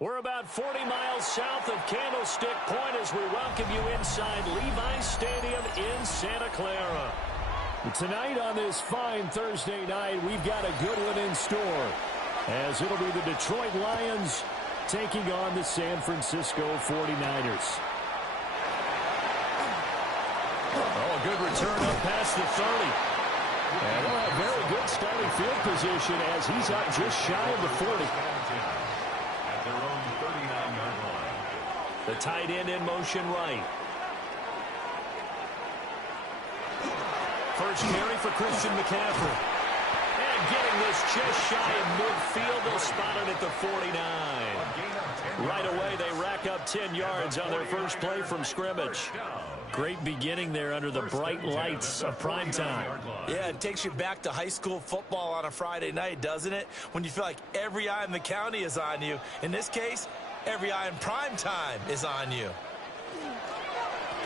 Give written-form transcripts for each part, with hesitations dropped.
We're about 40 miles south of Candlestick Point as we welcome you inside Levi's Stadium in Santa Clara. Tonight on this fine Thursday night, we've got a good one in store, as it'll be the Detroit Lions taking on the San Francisco 49ers. Oh, a good return up past the 30. And they'll have very good starting field position as he's up just shy of the 40. At their own 39-yard line. The tight end in motion right. First carry for Christian McCaffrey. And getting this just shy of midfield, they'll spot it at the 49. Right away, they rack up 10 yards on their first play from scrimmage. Great beginning there under the bright lights of primetime. Yeah, it takes you back to high school football on a Friday night, doesn't it? When you feel like every eye in the county is on you. In this case, every eye in primetime is on you.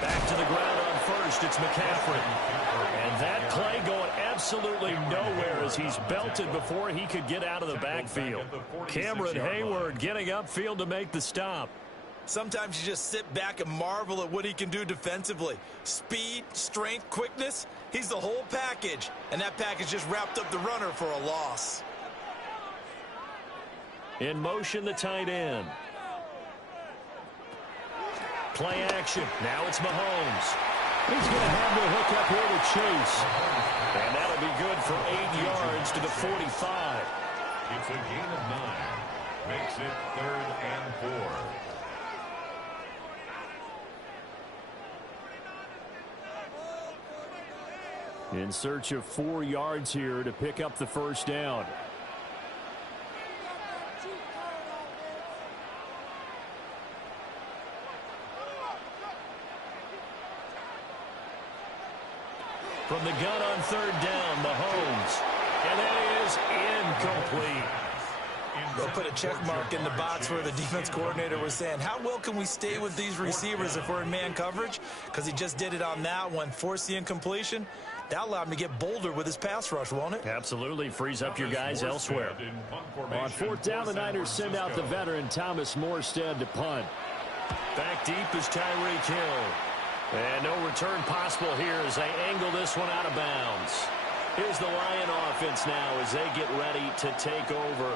Back to the ground on first, it's McCaffrey. And that play going absolutely nowhere as he's belted before he could get out of the backfield. Cameron Hayward getting upfield to make the stop. Sometimes you just sit back and marvel at what he can do defensively. Speed, strength, quickness, he's the whole package. And that package just wrapped up the runner for a loss. In motion, the tight end. Play action. Now it's Mahomes. He's going to have the hook up here to Chase. And that'll be good for 8 yards to the 45. It's a gain of 9. Makes it 3rd and 4. In search of 4 yards here to pick up the first down. From the gun on 3rd down, Mahomes. And that is incomplete. They'll put a check mark in the box where the defense coordinator was saying, how well can we stay with these receivers if we're in man coverage? Because he just did it on that one, forced the incompletion. That allowed him to get bolder with his pass rush, won't it? Absolutely. Frees up your guys elsewhere. On 4th down, the Niners send out the veteran Thomas Morstead to punt. Back deep is Tyreek Hill. And no return possible here as they angle this one out of bounds. Here's the Lion offense now as they get ready to take over.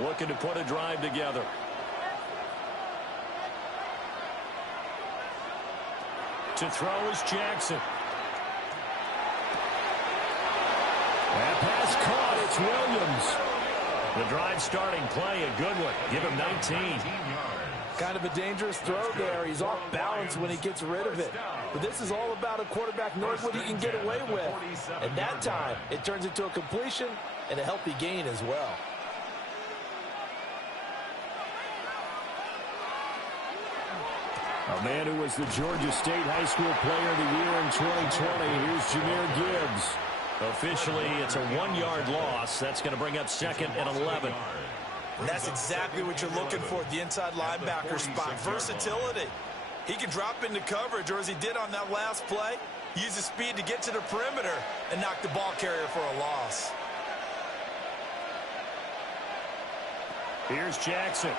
Looking to put a drive together. To throw is Jackson. That pass caught. It's Williams. The drive starting play, a good one. Give him 19. Kind of a dangerous throw there. He's off balance when he gets rid of it. But this is all about a quarterback knowing what he can get away with. And that time, it turns into a completion and a healthy gain as well. A man who was the Georgia State High School Player of the Year in 2020. Here's Jahmyr Gibbs. Officially, it's a 1-yard loss. That's going to bring up 2nd and 11. And that's exactly what you're looking for at the inside linebacker spot. Versatility. He can drop into coverage, or as he did on that last play, use his speed to get to the perimeter and knock the ball carrier for a loss. Here's Jackson.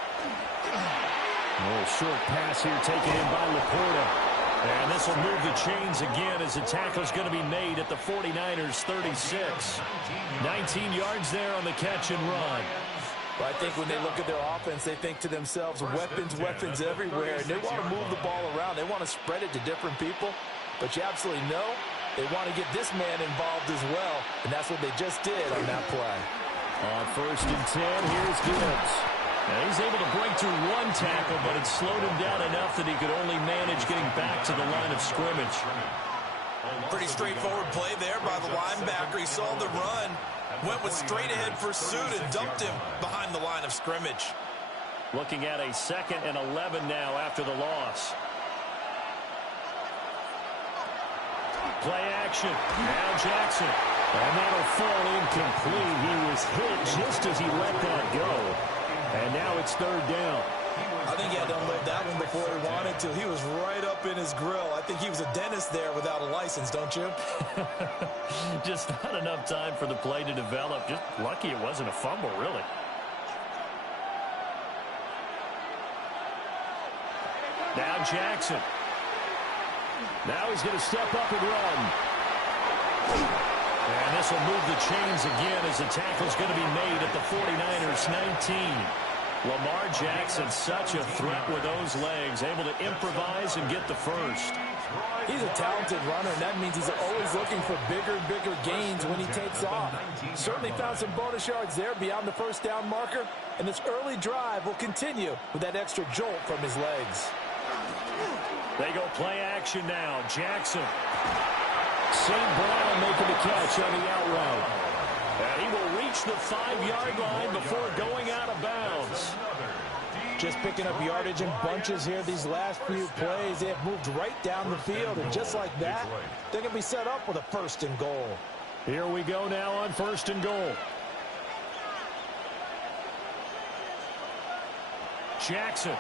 A short pass here taken in by Laporta. And this will move the chains again as the tackle's going to be made at the 49ers 36. 19 yards there on the catch and run. Well, I think when they look at their offense, they think to themselves, weapons everywhere. And they want to move the ball around. They want to spread it to different people. But you absolutely know they want to get this man involved as well. And that's what they just did on that play. On 1st and 10, here's Gibbs. Now he's able to break through one tackle, but it slowed him down enough that he could only manage getting back to the line of scrimmage. Pretty straightforward play there by the linebacker. He saw the run, went with straight-ahead pursuit, and dumped him behind the line of scrimmage. Looking at a 2nd and 11 now after the loss. Play action. Now Jackson. And that'll fall incomplete. He was hit just as he let that go. And now it's 3rd down. I think he had to unload that one before he wanted to. He was right up in his grill. I think he was a dentist there without a license, don't you? Just not enough time for the play to develop. Just lucky it wasn't a fumble, really. Now Jackson. Now he's going to step up and run. And this will move the chains again as the tackle's going to be made at the 49ers 19. Lamar Jackson, such a threat with those legs, able to improvise and get the first. He's a talented runner, and that means he's always looking for bigger and bigger gains when he takes off. Certainly found some bonus yards there beyond the first down marker, and this early drive will continue with that extra jolt from his legs. They go play action now. Jackson. St. Brown making the catch on the out route. And he will reach the 5-yard line before going out of bounds. Just picking up yardage in bunches here these last few plays. They have moved right down the field, and just like that, they're going to be set up with a 1st and goal. Here we go now on 1st and goal. Jackson.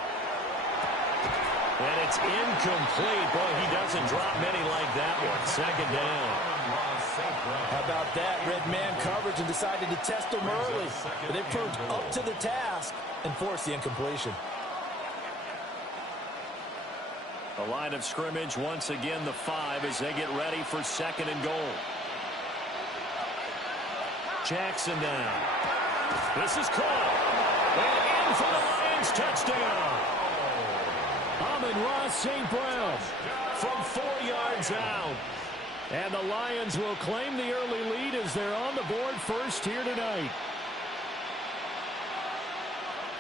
And it's incomplete. Boy, he doesn't drop many like that one. 2nd down. How about that? Red man coverage and decided to test him early. But they proved up to the task and forced the incompletion. The line of scrimmage, once again, the 5 as they get ready for 2nd and goal. Jackson now. This is caught. And in for the Lions, touchdown. Amon-Ra St. Brown from 4 yards out. And the Lions will claim the early lead as they're on the board first here tonight.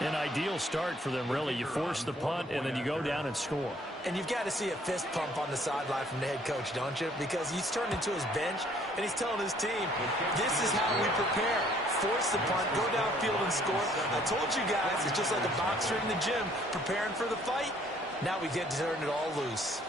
An ideal start for them, really. You force the punt, and then you go down and score. And you've got to see a fist pump on the sideline from the head coach, don't you? Because he's turned into his bench, and he's telling his team, this is how we prepare. Force the punt, go downfield and score. I told you guys, it's just like a boxer in the gym preparing for the fight. Now we get to turn it all loose.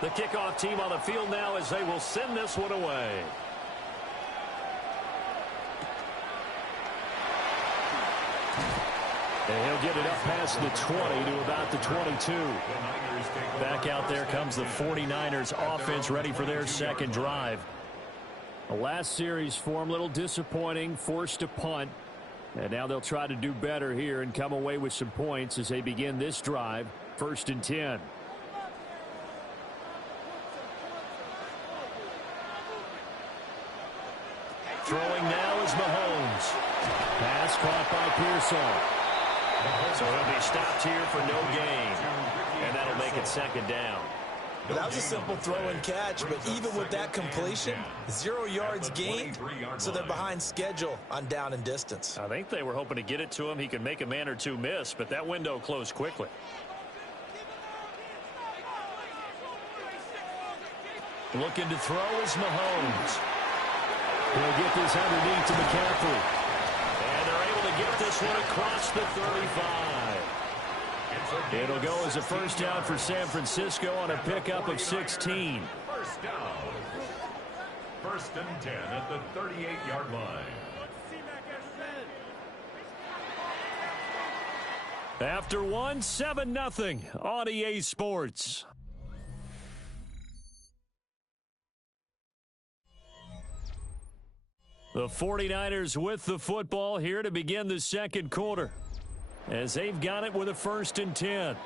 The kickoff team on the field now as they will send this one away. And he'll get it up past the 20 to about the 22. Back out there comes the 49ers offense ready for their 2nd drive. The last series for them, a little disappointing, forced a punt. And now they'll try to do better here and come away with some points as they begin this drive. 1st and 10. Throwing now is Mahomes. Pass caught by Pearsall. So he'll be stopped here for no gain. And that'll make it 2nd down. Well, that was a simple throw and catch, but even with that completion, 0 yards gained, so they're behind schedule on down and distance. I think they were hoping to get it to him. He could make a man or two miss, but that window closed quickly. Looking to throw is Mahomes. He'll get this underneath to McCaffrey. And they're able to get this one across the 35. It'll go as a 1st down for San Francisco on a pickup of 16. 1st down. 1st and 10 at the 38-yard line. After one, 7-0 on EA Sports. The 49ers with the football here to begin the 2nd quarter, as they've got it with a 1st and 10.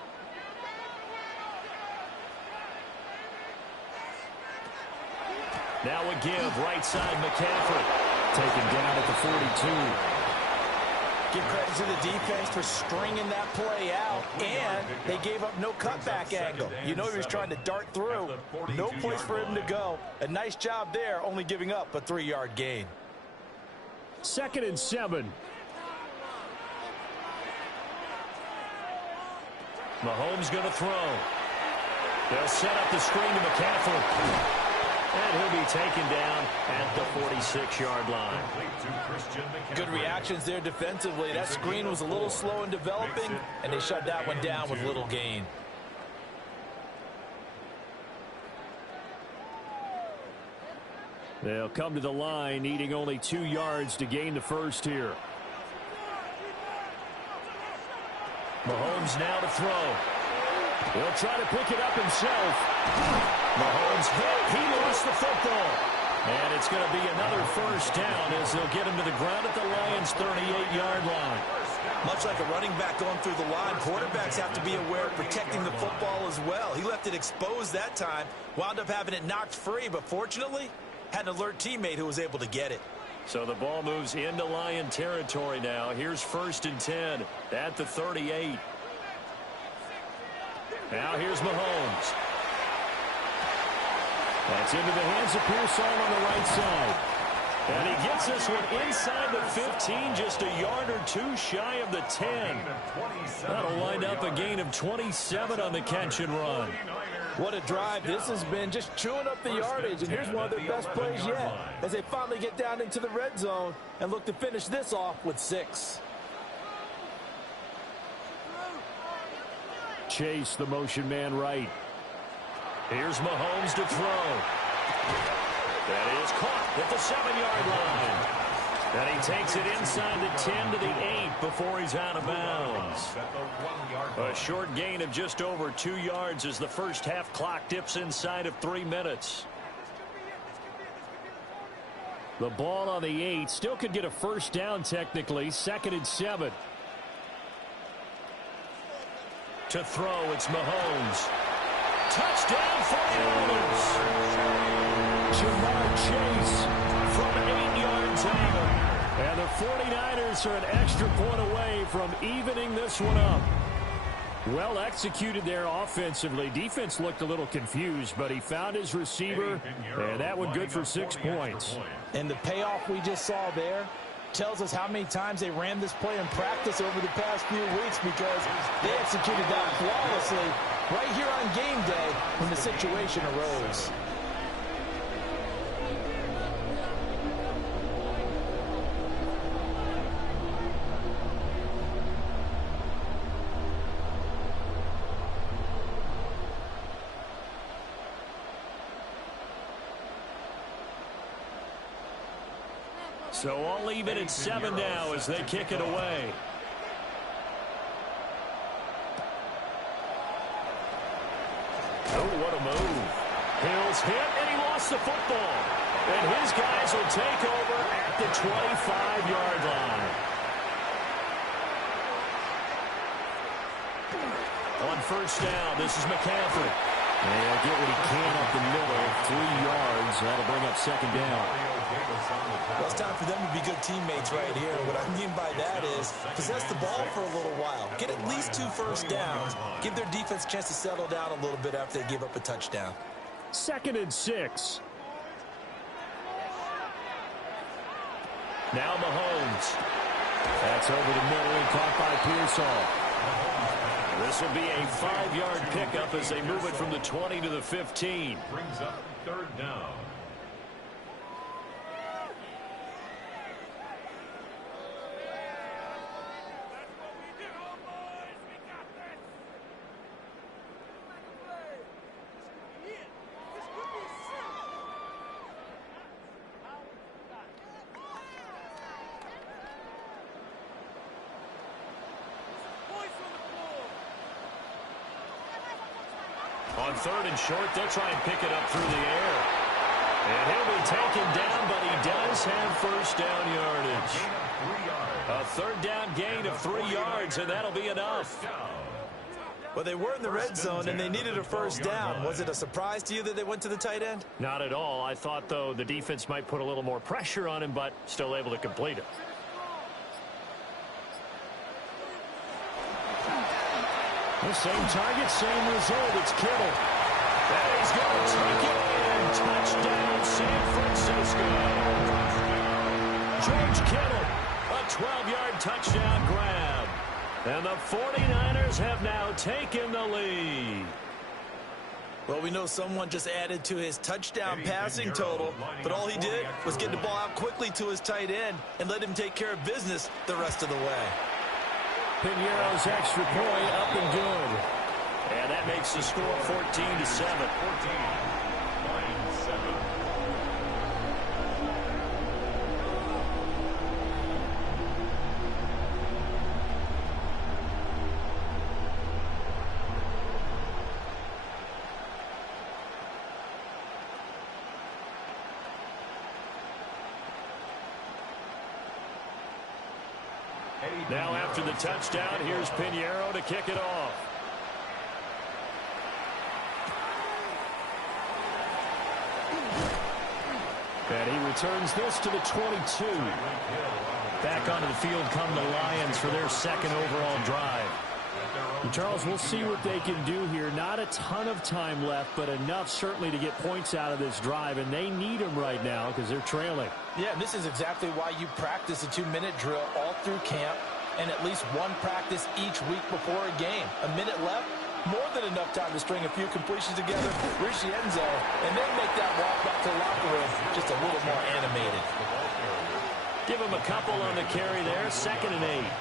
Now a give, right side McCaffrey. Taken down at the 42. Give credit to the defense for stringing that play out, and they gave up no cutback angle. You know he was trying to dart through. No place for him to go. A nice job there, only giving up a 3-yard gain. 2nd and 7. Mahomes going to throw. They'll set up the screen to McCaffrey. And he'll be taken down at the 46-yard line. Good reactions there defensively. That screen was a little slow in developing, and they shut that one down with little gain. They'll come to the line, needing only 2 yards to gain the first here. Mahomes now to throw. He'll try to pick it up himself. Mahomes hit. He lost the football. And it's going to be another first down as they'll get him to the ground at the Lions' 38-yard line. Much like a running back going through the line, quarterbacks have to be aware of protecting the football as well. He left it exposed that time, wound up having it knocked free, but fortunately, had an alert teammate who was able to get it. So the ball moves into Lion territory now. Here's 1st and 10 at the 38. Now here's Mahomes. That's into the hands of Pearsall on the right side. And he gets this one inside the 15, just a yard or 2 shy of the 10. That'll wind up a gain of 27 on the catch and run. What a drive this has been, just chewing up the yardage, and here's one of their best plays yet as they finally get down into the red zone and look to finish this off with 6. Chase, the motion man right. Here's Mahomes to throw. That is caught at the 7-yard line. And he takes it inside the 10 to the 8 before he's out of bounds. A short gain of just over 2 yards as the first half clock dips inside of 3 minutes. The ball on the 8. Still could get a first down technically. 2nd and 7. To throw, it's Mahomes. Touchdown 49ers. Jamar Chase from 8 yards out. And the 49ers are an extra point away from evening this one up. Well executed there offensively. Defense looked a little confused, but he found his receiver, and that one good for 6 points. And the payoff we just saw there tells us how many times they ran this play in practice over the past few weeks, because they executed that flawlessly right here on game day when the situation arose. So all even at 7 now as they kick it away. Oh, what a move. Hill's hit, and he lost the football. And his guys will take over at the 25-yard line. On first down, this is McCaffrey. And he'll get what he can up the middle, 3 yards. That'll bring up 2nd down. Well, it's time for them to be good teammates right here. What I mean by that is possess the ball for a little while. Get at least 2 first downs. Give their defense a chance to settle down a little bit after they give up a touchdown. 2nd and 6. Now Mahomes. That's over the middle and caught by Pearsall. This will be a 5-yard pickup as they move it from the 20 to the 15. Brings up 3rd down. On 3rd and short, they'll try and pick it up through the air. And he'll be taken down, but he does have first down yardage. A 3rd down gain of 3 yards, and that'll be enough. Well, they were in the red zone, and they needed a first down. Was it a surprise to you that they went to the tight end? Not at all. I thought, though, the defense might put a little more pressure on him, but still able to complete it. The same target, same result. It's Kittle. And he's going to take it in. Touchdown, San Francisco. George Kittle, a 12-yard touchdown grab. And the 49ers have now taken the lead. Well, we know someone just added to his touchdown passing total, but all he did was get the ball out quickly to his tight end and let him take care of business the rest of the way. Piñeiro's extra point up and good. And that makes the score 14-7. 14-9-7. Now after the touchdown, here's Piñeiro to kick it off. And he returns this to the 22. Back onto the field come the Lions for their second overall drive. And Charles, we'll see what they can do here. Not a ton of time left, but enough certainly to get points out of this drive, and they need them right now because they're trailing. Yeah, and this is exactly why you practice a 2-minute drill all through camp and at least one practice each week before a game. A minute left, more than enough time to string a few completions together, reach the end zone, and then make that walk back to the locker room just a little more animated. Give him a couple on the carry there, 2nd and 8.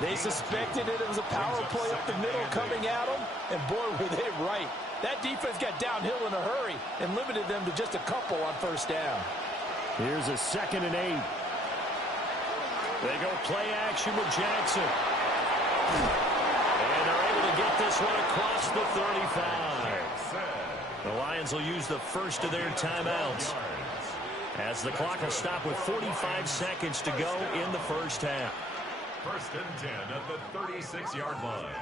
They suspected it was a power play up the middle coming at them, and boy, were they right. That defense got downhill in a hurry and limited them to just a couple on first down. Here's a 2nd and 8. They go play action with Jackson. And they're able to get this one across the 35. The Lions will use the first of their timeouts, as the clock will stop with 45 seconds to go in the first half. 1st and 10 at the 36-yard line.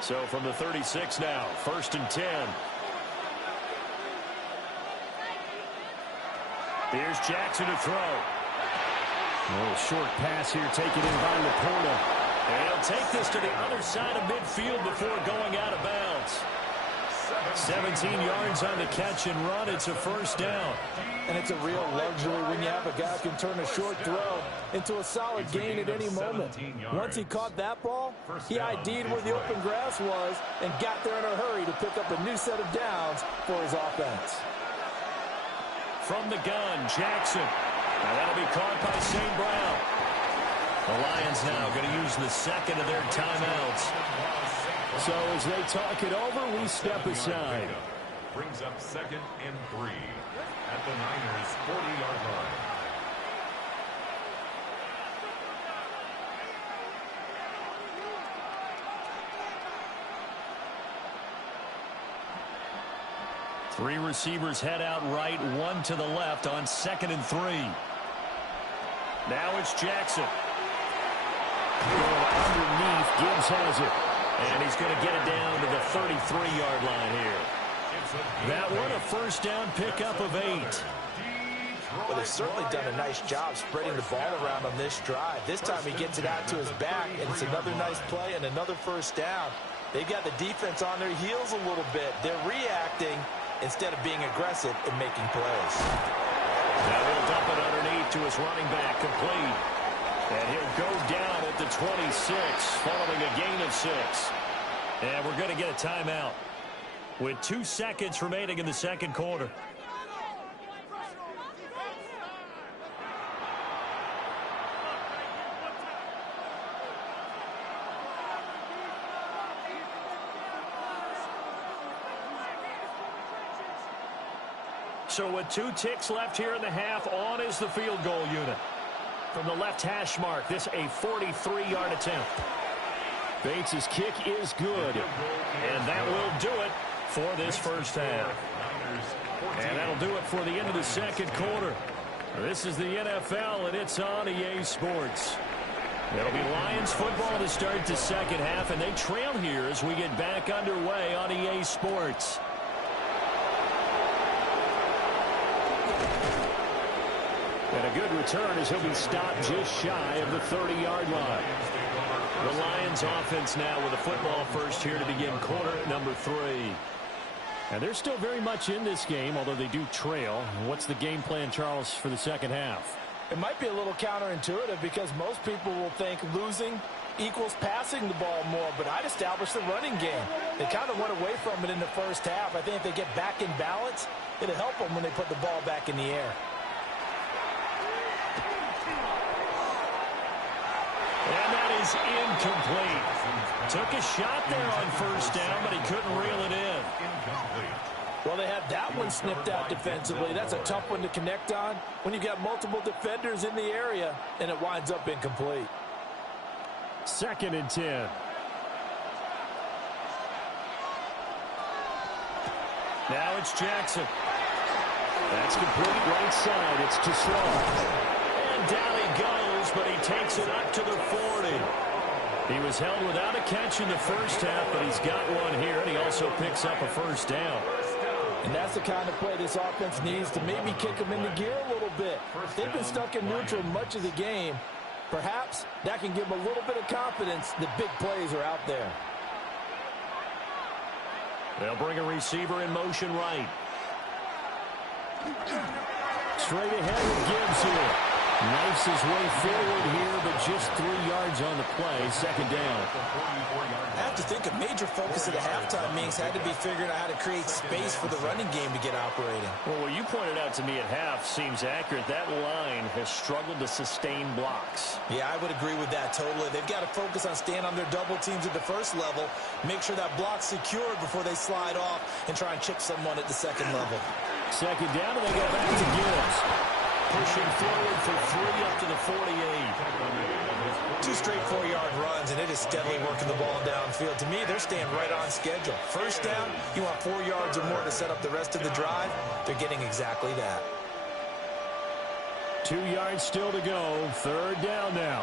So from the 36 now, 1st and 10. Here's Jackson to throw. A little short pass here taken in by Laporta. And he'll take this to the other side of midfield before going out of bounds. 17 yards on the catch and run. It's a first down. And it's a real luxury when you have a guy who can turn a short throw into a solid gain at any moment. Once he caught that ball, he ID'd where the open grass was and got there in a hurry to pick up a new set of downs for his offense. From the gun, Jackson. Now that'll be caught by St. Brown. The Lions now going to use the second of their timeouts. So as they talk it over, we step aside. Brings up 2nd and 3 at the Niners' 40-yard line. Three receivers head out right, one to the left on 2nd and 3. Now it's Jackson. Going underneath, Gibbs has it. And he's going to get it down to the 33-yard line here. That one a first down pickup of 8. Well, they've certainly done a nice job spreading the ball around on this drive. This time he gets it out to his back, and it's another nice play and another first down. They've got the defense on their heels a little bit. They're reacting instead of being aggressive and making plays. Now he'll dump it underneath to his running back, complete. And he'll go down at the 26 following a gain of 6. And we're going to get a timeout with 2 seconds remaining in the second quarter. So with 2 ticks left here in the half, on is the field goal unit. From the left hash mark, this a 43-yard attempt. Bates' kick is good. And that will do it for this first half. And that'll do it for the end of the second quarter. This is the NFL, and it's on EA Sports. It'll be Lions football to start the second half, and they trail here as we get back underway on EA Sports. And a good return as he'll be stopped just shy of the 30-yard line. The Lions offense now with the football first here to begin quarter number 3. And they're still very much in this game, although they do trail. What's the game plan, Charles, for the second half? It might be a little counterintuitive because most people will think losing equals passing the ball more, but I'd establish the running game. They kind of went away from it in the first half. I think if they get back in balance, it'll help them when they put the ball back in the air. And that is incomplete. Took a shot there on first down, but he couldn't reel it in. Well, they had that one snipped out defensively. That's a tough one to connect on when you've got multiple defenders in the area, and it winds up incomplete. 2nd and 10. Now it's Jackson. That's complete right side. It's to Sloan. And down he goes, but he takes it up to the 40. He was held without a catch in the first half, but he's got one here, and he also picks up a first down. And that's the kind of play this offense needs to maybe kick them into gear a little bit. They've been stuck in neutral much of the game. Perhaps that can give them a little bit of confidence that big plays are out there. They'll bring a receiver in motion right. Straight ahead with Gibbs here. Knifes his way forward here, but just 3 yards on the play. 2nd down. I have to think a major focus of the halftime meetings had to be figuring out how to create space for the running game to get operating. Well, what you pointed out to me at half seems accurate. That line has struggled to sustain blocks. Yeah, I would agree with that totally. They've got to focus on staying on their double teams at the first level, make sure that block's secured before they slide off and try and chip someone at the second level. 2nd down, and they go back to Gibbs. Pushing forward for 3 up to the 48. 2 straight 4-yard runs, and it is steadily working the ball downfield. To me, they're staying right on schedule. First down, you want 4 yards or more to set up the rest of the drive. They're getting exactly that. 2 yards still to go. 3rd down now.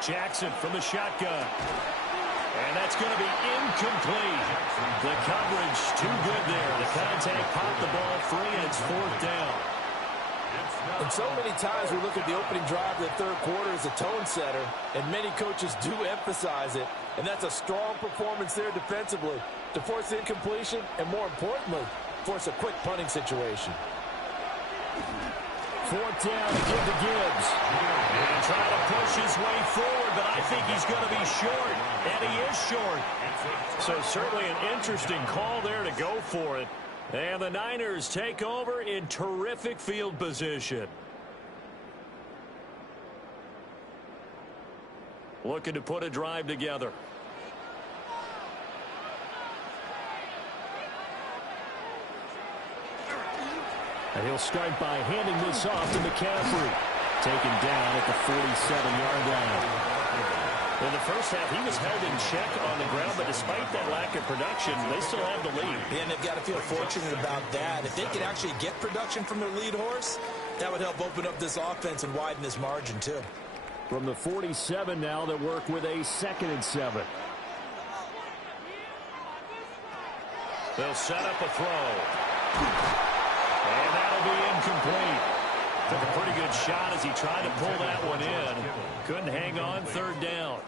Jackson from the shotgun. And that's going to be incomplete. The coverage too good there. The contact popped the ball free, and it's 4th down. And so many times we look at the opening drive of the third quarter as a tone setter, and many coaches do emphasize it. And that's a strong performance there defensively to force incompletion and, more importantly, force a quick punting situation. 4th down to give to Gibbs. And trying to push his way forward, but I think he's going to be short, and he is short. So certainly an interesting call there to go for it. And the Niners take over in terrific field position. Looking to put a drive together. And he'll start by handing this off to McCaffrey. Taken down at the 47-yard line. In the first half, he was held in check on the ground, but despite that lack of production, they still have the lead. And they've got to feel fortunate about that. If they could actually get production from their lead horse, that would help open up this offense and widen this margin, too. From the 47 now, they work with a 2nd and 7. They'll set up a throw. And that'll be incomplete. Took a pretty good shot as he tried to pull that one in. Couldn't hang on. 3rd down.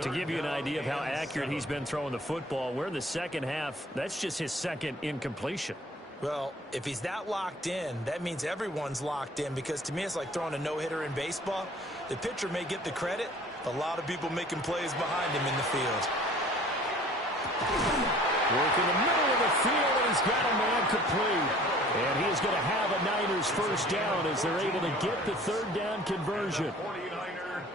To give you an idea of how accurate he's been throwing the football, we're in the second half. That's just his 2nd incompletion. Well, if he's that locked in, that means everyone's locked in, because to me it's like throwing a no-hitter in baseball. The pitcher may get the credit, a lot of people making plays behind him in the field. Work in the middle of the field, and he's got a man complete. And he is going to have a Niners first down as they're able to get the 3rd down conversion.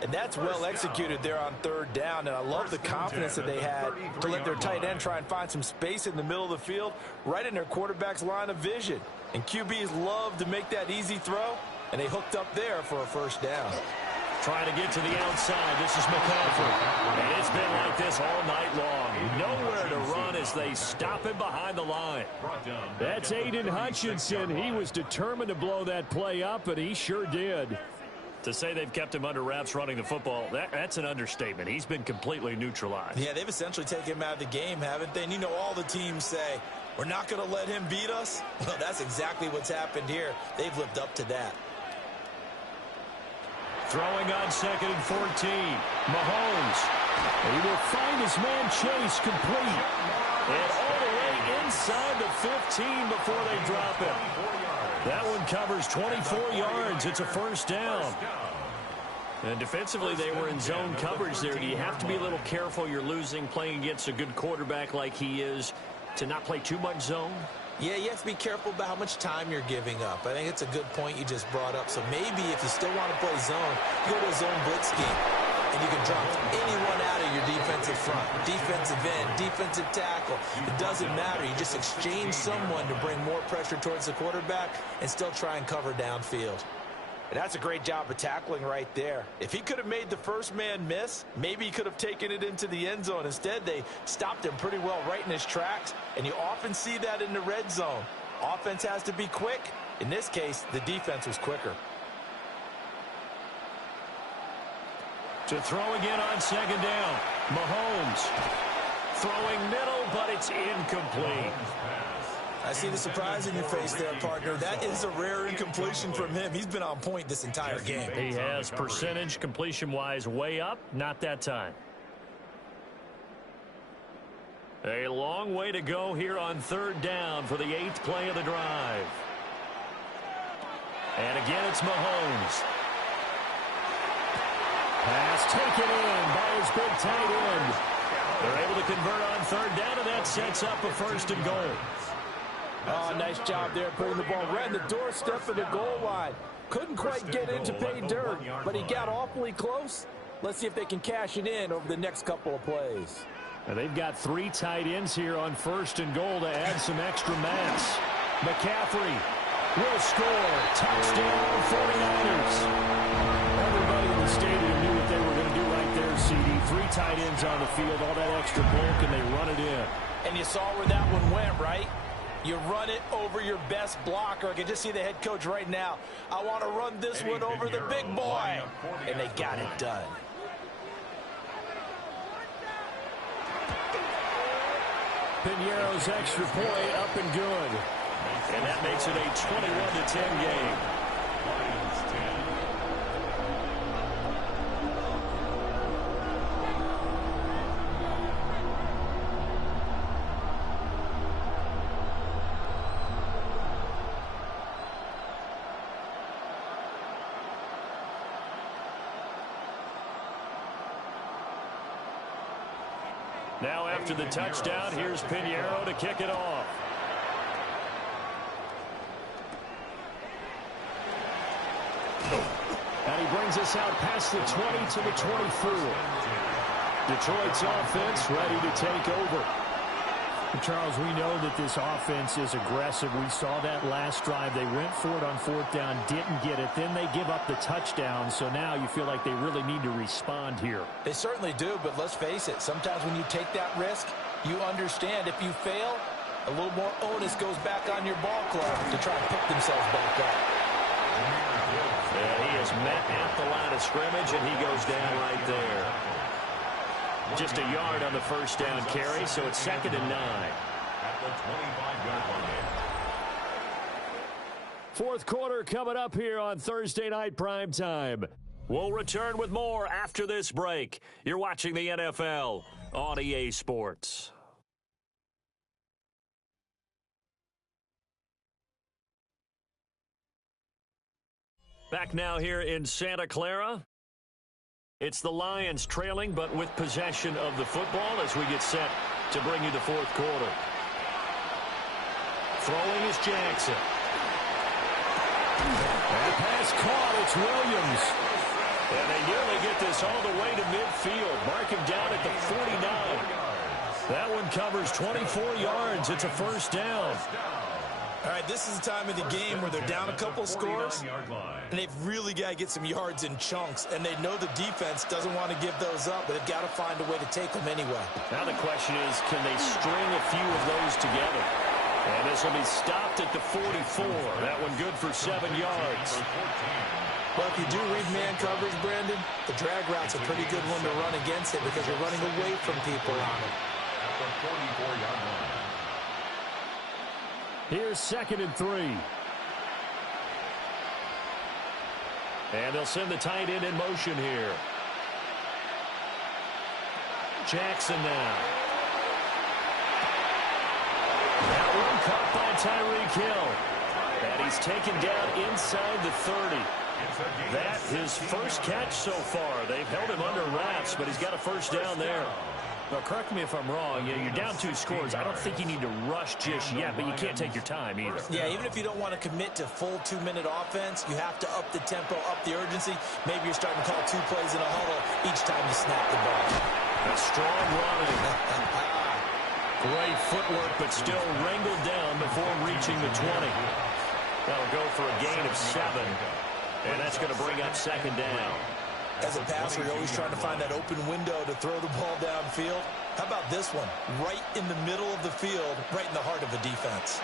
And that's well executed there on 3rd down, and I love the confidence that they had to let their tight end try and find some space in the middle of the field, right in their quarterback's line of vision. And QBs love to make that easy throw, and they hooked up there for a first down. Trying to get to the outside. This is McCaffrey. And it's been like this all night long. Nowhere to run as they stop him behind the line. That's Aiden Hutchinson. He was determined to blow that play up, and he sure did. To say they've kept him under wraps running the football, that's an understatement. He's been completely neutralized. Yeah, they've essentially taken him out of the game, haven't they? And you know, all the teams say, we're not going to let him beat us. Well, that's exactly what's happened here. They've lived up to that. Throwing on 2nd and 14. Mahomes. He will find his man Chase complete. And all the way inside the 15 before they drop it. That one covers 24 yards. It's a first down. And defensively, they were in zone coverage there. Do you have to be a little careful? You're losing playing against a good quarterback like he is to not play too much zone? Yeah, you have to be careful about how much time you're giving up. I think it's a good point you just brought up. So maybe if you still want to play zone, you go to a zone blitz scheme. And you can drop anyone out of your defensive front, defensive end, defensive tackle. It doesn't matter. You just exchange someone to bring more pressure towards the quarterback and still try and cover downfield. And that's a great job of tackling right there. If he could have made the first man miss, maybe he could have taken it into the end zone. Instead, they stopped him pretty well right in his tracks, and you often see that in the red zone. Offense has to be quick. In this case, the defense was quicker. To throw again on second down. Mahomes throwing middle, but it's incomplete. I see the surprise in your face there, partner. That is a rare incompletion from him. He's been on point this entire game. He has percentage completion-wise way up. Not that time. A long way to go here on third down for the 8th play of the drive. And again, it's Mahomes. Pass taken in by his big tight end. They're able to convert on third down, and that sets up a first and goal. Oh, nice job there putting the ball right in the doorstep of the goal line. Couldn't quite get in to pay dirt, but he got awfully close. Let's see if they can cash it in over the next couple of plays. Now they've got 3 tight ends here on first and goal to add some extra mass. McCaffrey will score. Touchdown, 49ers. Everybody in the stadium knew what they were going to do right there, CD. 3 tight ends on the field, all that extra bulk, and they run it in. And you saw where that one went, right? You run it over your best blocker. I can just see the head coach right now. I want to run this one over the big boy. And they got it done. Piñeiro's extra point up and good. And that makes it a 21-10 game. Now after the touchdown, here's Piñeiro to kick it off. And he brings us out past the 20 to the 24. Detroit's offense ready to take over. Charles, we know that this offense is aggressive. We saw that last drive. They went for it on fourth down, didn't get it. Then they give up the touchdown. So now you feel like they really need to respond here. They certainly do, but let's face it. Sometimes when you take that risk, you understand if you fail, a little more onus goes back on your ball club to try and pick themselves back up. Yeah, he is met at the line of scrimmage, and he goes down right there. Just a yard on the first down carry, so it's 2nd and 9. At the 25-yard line. Fourth quarter coming up here on Thursday Night Primetime. We'll return with more after this break. You're watching the NFL on EA Sports. Back now here in Santa Clara. It's the Lions trailing, but with possession of the football as we get set to bring you the fourth quarter. Throwing is Jackson. And pass caught. It's Williams. And they nearly get this all the way to midfield. Mark him down at the 49. That one covers 24 yards. It's a first down. All right, this is the time of the game where they're down a couple scores, and they've really got to get some yards in chunks, and they know the defense doesn't want to give those up, but they've got to find a way to take them anyway. Now the question is, can they string a few of those together? And this will be stopped at the 44. That one good for 7 yards. Well, if you do read man coverage, Brandon, the drag route's a pretty good one to run against it because you're running away from people on it. At the 44-yard line. Here's 2nd and 3. And they'll send the tight end in motion here. Jackson now. That one caught by Tyreek Hill. And he's taken down inside the 30. That his first catch so far. They've held him under wraps, but he's got a first down there. Well, correct me if I'm wrong. You're down 2 scores. I don't think you need to rush just yet, but you can't take your time either. Yeah, even if you don't want to commit to full 2-minute offense, you have to up the tempo, up the urgency. Maybe you're starting to call 2 plays in a huddle each time you snap the ball. A strong running. Great footwork, but still wrangled down before reaching the 20. That'll go for a gain of 7. And that's going to bring up second down. As a passer, you're always trying to find that open window to throw the ball downfield. How about this one? Right in the middle of the field, right in the heart of the defense.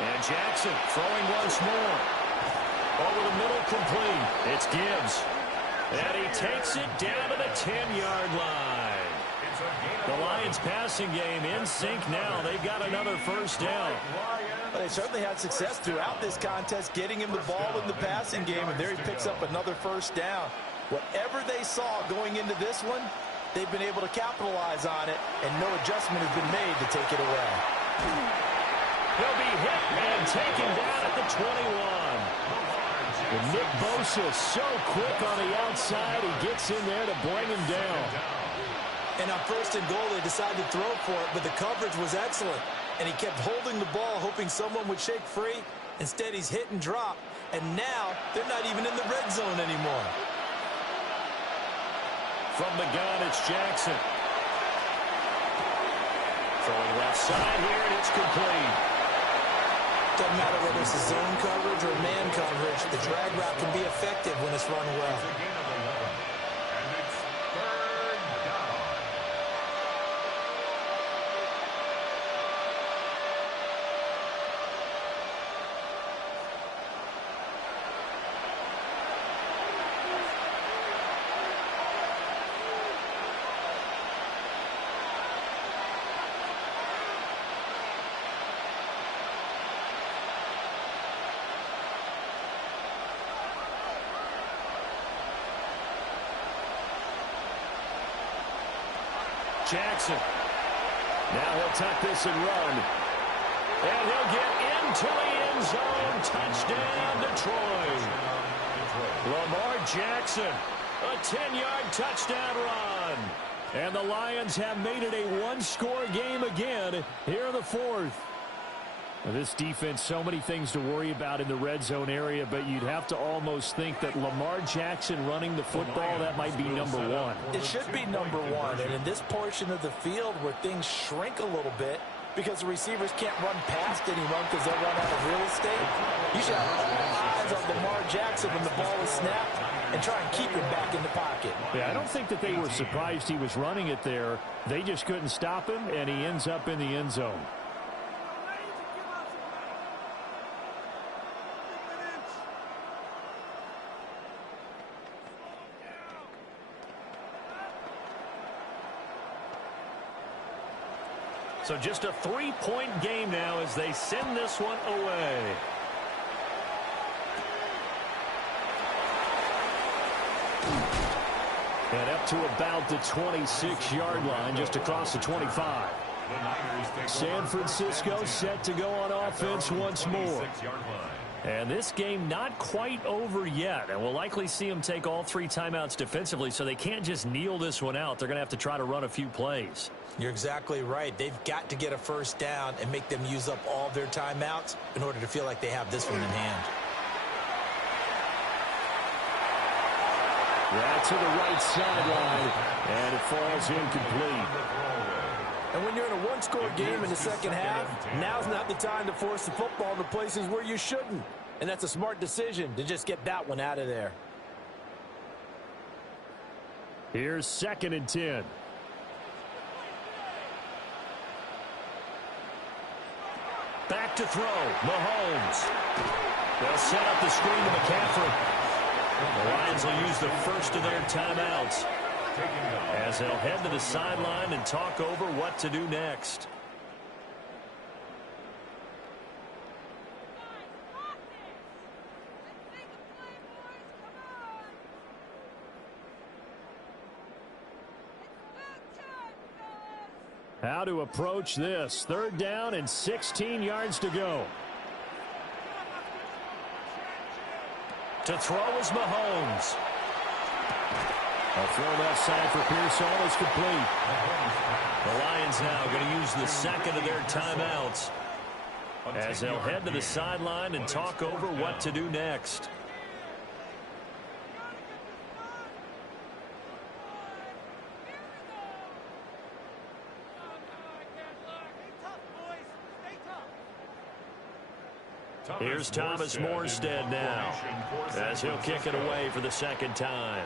And Jackson throwing once more. Over the middle, complete. It's Gibbs. And he takes it down to the 10-yard line. The Lions passing game in sync now. They've got another first down. Well, they certainly had success throughout this contest, getting him the ball in the passing game, and there he picks up another first down. Whatever they saw going into this one, they've been able to capitalize on it, and no adjustment has been made to take it away. He'll be hit and taken down at the 21. And Nick Bosa so quick on the outside, he gets in there to bring him down. And on first and goal, they decided to throw for it, but the coverage was excellent. And he kept holding the ball, hoping someone would shake free. Instead, he's hit and drop. And now, they're not even in the red zone anymore. From the gun, it's Jackson. Throwing left side here, and it's complete. Doesn't matter whether it's a zone coverage or man coverage. The drag route can be effective when it's run well. Jackson. Now he'll tuck this and run. And he'll get into the end zone. Touchdown, Detroit. Lamar Jackson, a 10-yard touchdown run. And the Lions have made it a one-score game again here in the fourth. Now, this defense, so many things to worry about in the red zone area, but you'd have to almost think that Lamar Jackson running the football, that might be number one. It should be number one, and in this portion of the field where things shrink a little bit because the receivers can't run past anyone because they'll run out of real estate, you should have all eyes on Lamar Jackson when the ball is snapped and try and keep him back in the pocket. Yeah, I don't think that they were surprised he was running it there. They just couldn't stop him, and he ends up in the end zone. So just a 3-point game now as they send this one away. And up to about the 26-yard line, just across the 25. San Francisco set to go on offense once more. And this game not quite over yet. And we'll likely see them take all 3 timeouts defensively, so they can't just kneel this one out. They're going to have to try to run a few plays. You're exactly right. They've got to get a first down and make them use up all their timeouts in order to feel like they have this one in hand. Right to the right sideline, and it falls incomplete. And when you're in a one-score game in the second half, now's not the time to force the football into places where you shouldn't. And that's a smart decision to just get that one out of there. Here's 2nd and 10. Back to throw. Mahomes. They'll set up the screen to McCaffrey. The Lions will use the first of their timeouts as they'll head to the sideline and talk over what to do next. How to approach this. 3rd down and 16 yards to go. To throw is Mahomes. A throw left side for Pearsall is complete. The Lions now going to use the second of their timeouts as they'll head to the sideline and talk over what to do next. Here's Thomas Morstead now as he'll kick it away for the 2nd time.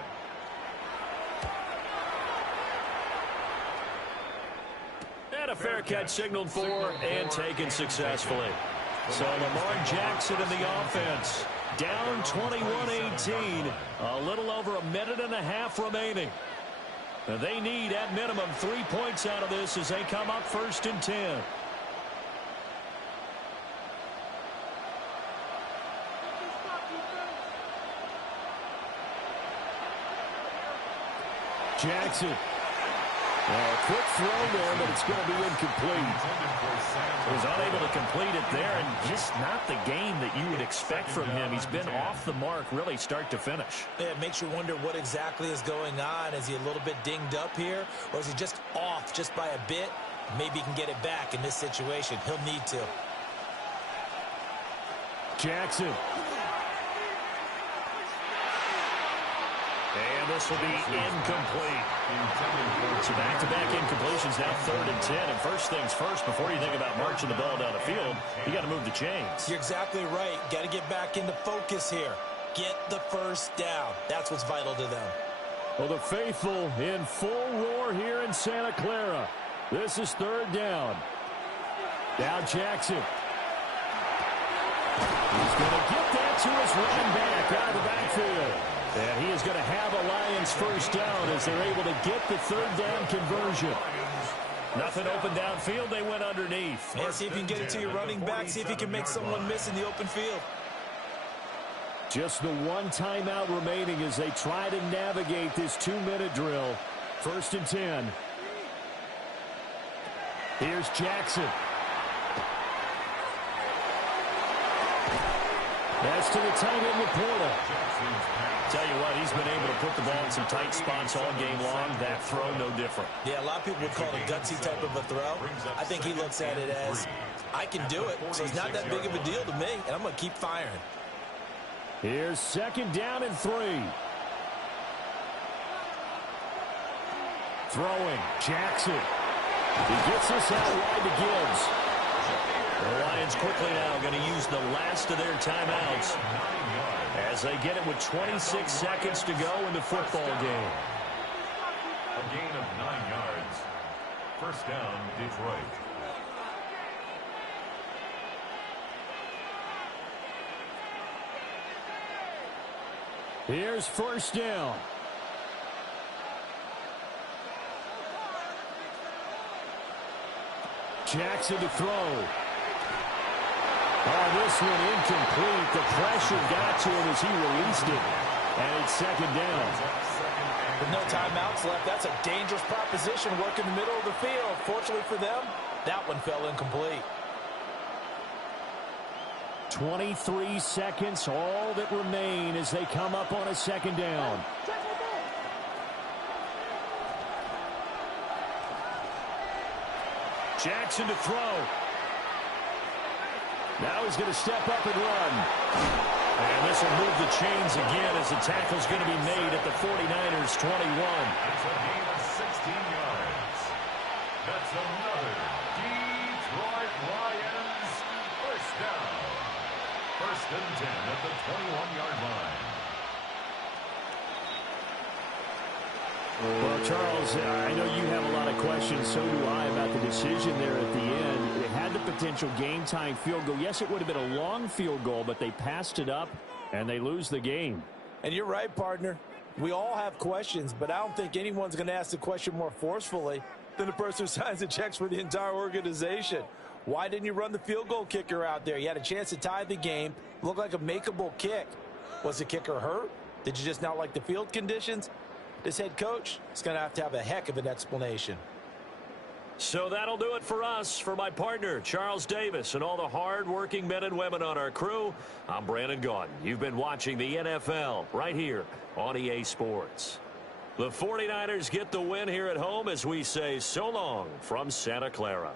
And a fair catch signaled for and taken successfully. So Lamar Jackson in the offense. Down 21-18. A little over a minute and a half remaining. They need at minimum 3 points out of this as they come up 1st and 10. Jackson. Quick throw there, but it's going to be incomplete. He's unable to complete it there, and just not the game that you would expect from him. He's been off the mark really start to finish. Yeah, it makes you wonder what exactly is going on. Is he a little bit dinged up here, or is he just off just by a bit? Maybe he can get it back in this situation. He'll need to. Jackson. And this will be incomplete. So back-to-back incompletions, now 3rd and 10. And first things first, before you think about marching the ball down the field, you got to move the chains. You're exactly right. Got to get back into focus here. Get the 1st down. That's what's vital to them. Well, the faithful in full roar here in Santa Clara. This is 3rd down. Now Jackson. He's going to get that to his running back out of the backfield. And he is going to have a Lions 1st down as they're able to get the 3rd down conversion. Nothing open downfield. They went underneath. Yeah, see if you can get it to your running back. See if you can make someone miss in the open field. Just the 1 timeout remaining as they try to navigate this 2-minute drill. 1st and 10. Here's Jackson. That's to the tight end Laporta. Tell you what, he's been able to put the ball in some tight spots all game long. That throw, no different. Yeah, a lot of people would call it a gutsy type of a throw. I think he looks at it as, I can do it, so it's not that big of a deal to me, and I'm going to keep firing. Here's 2nd down and 3. Throwing, Jackson. He gets this out wide to Gibbs. The Lions quickly now going to use the last of their timeouts as they get it with 26 seconds to go in the football game. A gain of 9 yards. 1st down, Detroit. Here's 1st down. Jackson to throw. Oh, this one incomplete. The pressure got to him as he released it. And it's 2nd down. With no timeouts left, that's a dangerous proposition. Work in the middle of the field. Fortunately for them, that one fell incomplete. 23 seconds, all that remain as they come up on a 2nd down. Jackson to throw. Now he's going to step up and run. And this will move the chains again as the tackle's going to be made at the 49ers 21. It's a gain of 16 yards. That's another Detroit Lions 1st down. 1st and 10 at the 21-yard line. Well, Charles, I know you have a lot of questions. So do I about the decision there at the end. It had the potential game-time field goal. Yes, it would have been a long field goal, but they passed it up, and they lose the game. And you're right, partner. We all have questions, but I don't think anyone's going to ask the question more forcefully than the person who signs the checks for the entire organization. Why didn't you run the field goal kicker out there? You had a chance to tie the game. Looked like a makeable kick. Was the kicker hurt? Did you just not like the field conditions? This head coach is going to have a heck of an explanation. So that'll do it for us. For my partner, Charles Davis, and all the hard-working men and women on our crew, I'm Brandon Gaudin. You've been watching the NFL right here on EA Sports. The 49ers get the win here at home as we say so long from Santa Clara.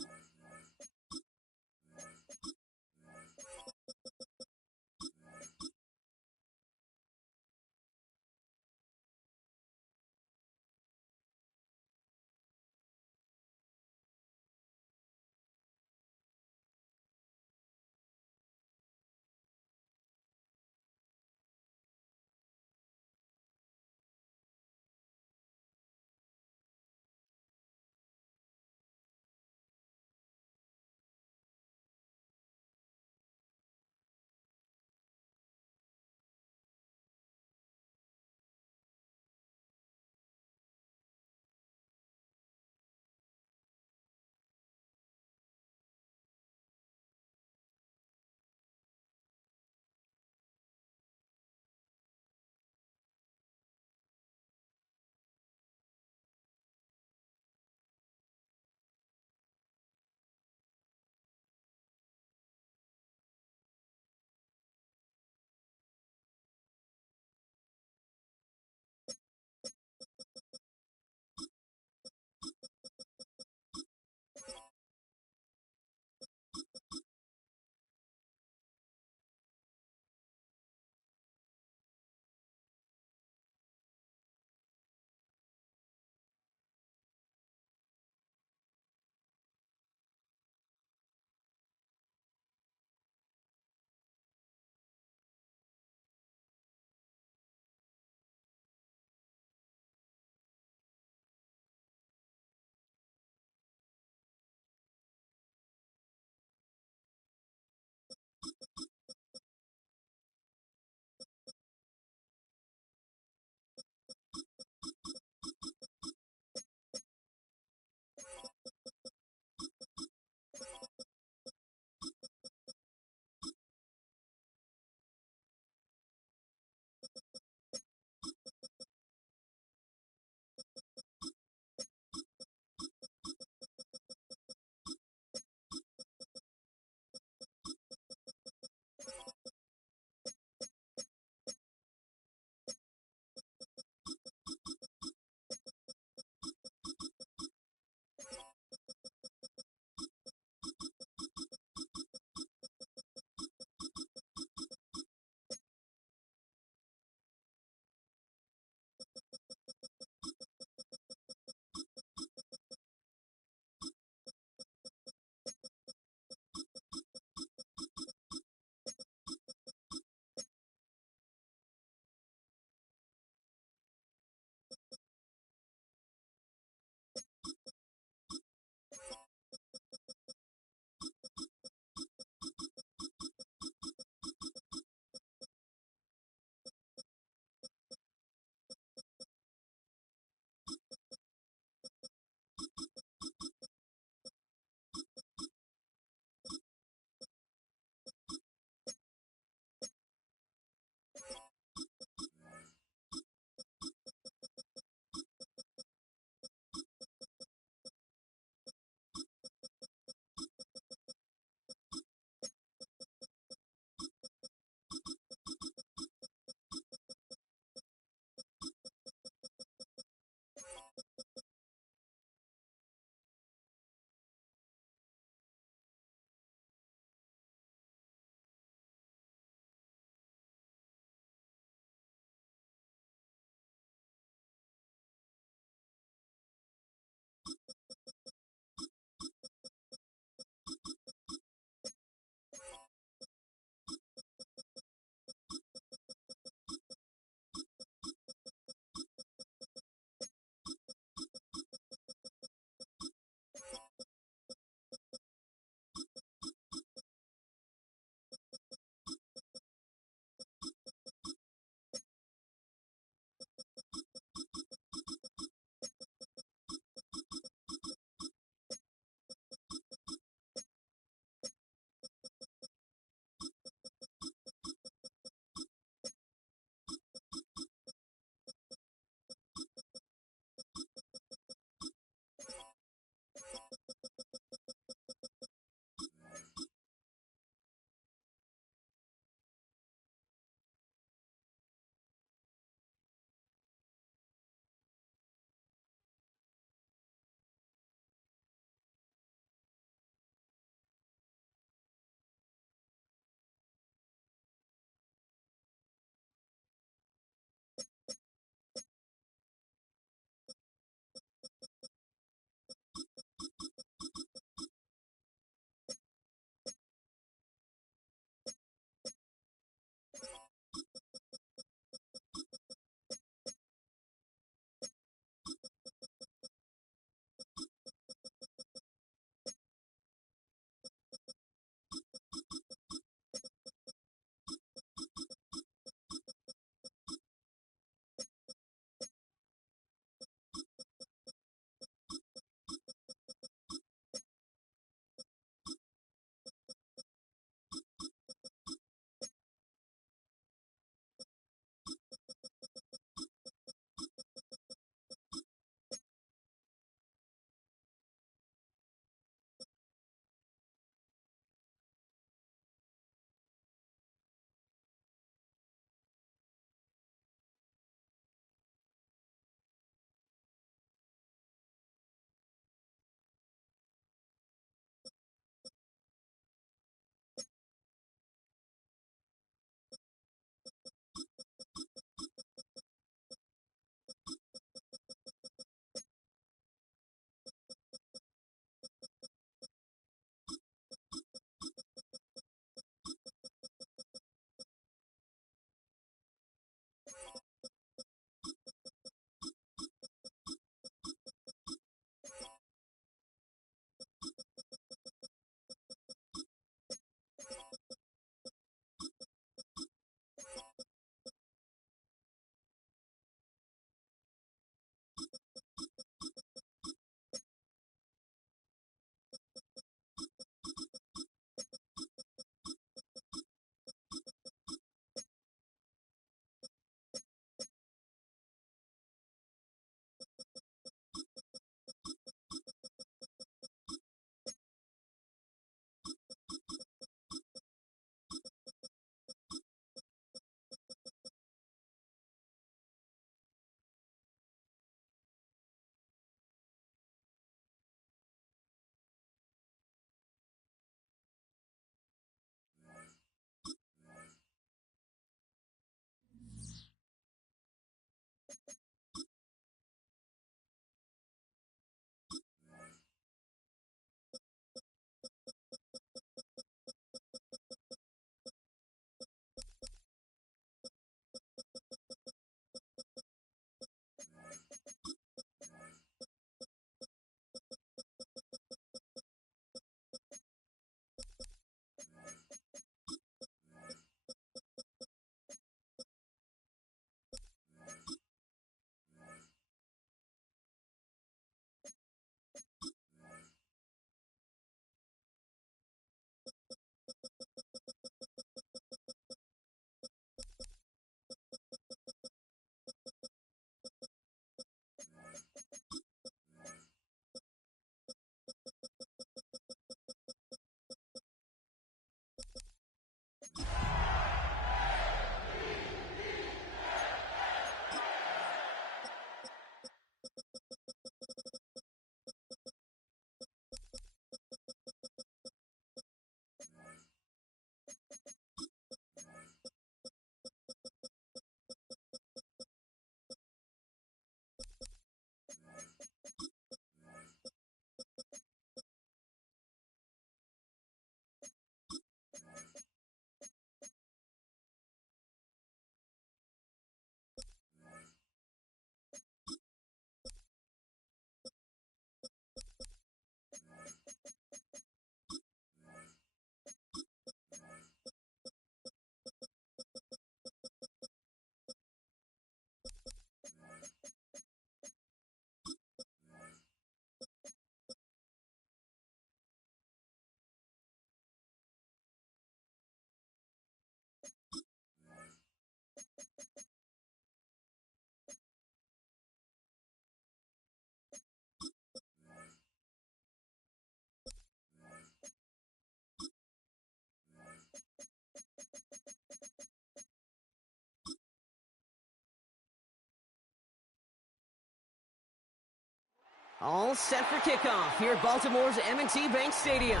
All set for kickoff here at Baltimore's M&T Bank Stadium.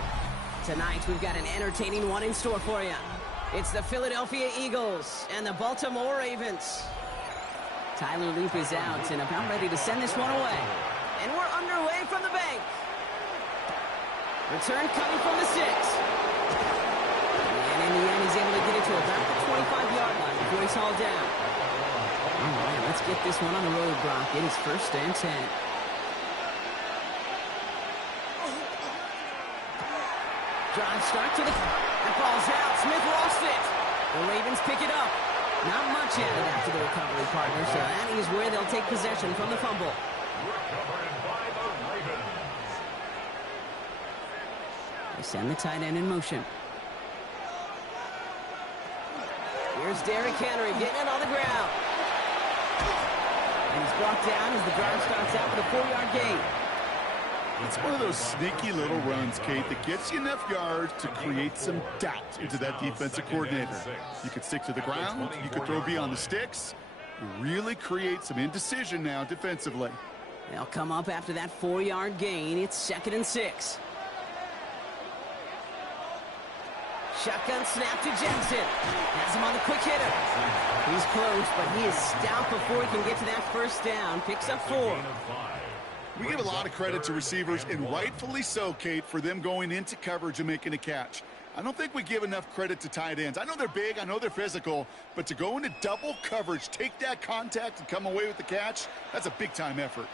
Tonight, we've got an entertaining one in store for you. It's the Philadelphia Eagles and the Baltimore Ravens. Tyler Loop is out and about ready to send this one away. And we're underway from the bank. Return coming from the 6. And in the end, he's able to get it to about the 25-yard line before he's hauled down. All right, let's get this one on the road, Brock. It is 1st and 10. Drive start to the... That ball's out. Smith lost it. The Ravens pick it up. Not much added after the recovery, partner, so that is where they'll take possession from the fumble. Recovered by the Ravens. They send the tight end in motion. Here's Derrick Henry getting it on the ground. And he's brought down as the drive starts out with a 4-yard gain. It's one of those sneaky little runs, Kate, that gets you enough yards to create some doubt into that defensive coordinator. You could stick to the ground. You could throw beyond the sticks. You really create some indecision now defensively. They'll come up after that 4-yard gain. It's 2nd and 6. Shotgun snap to Jensen. Has him on the quick hitter. He's close, but he is stout before he can get to that first down. Picks up 4. We give a lot of credit to receivers, and rightfully so, Kate, for them going into coverage and making a catch. I don't think we give enough credit to tight ends. I know they're big, I know they're physical, but to go into double coverage, take that contact, and come away with the catch, that's a big-time effort.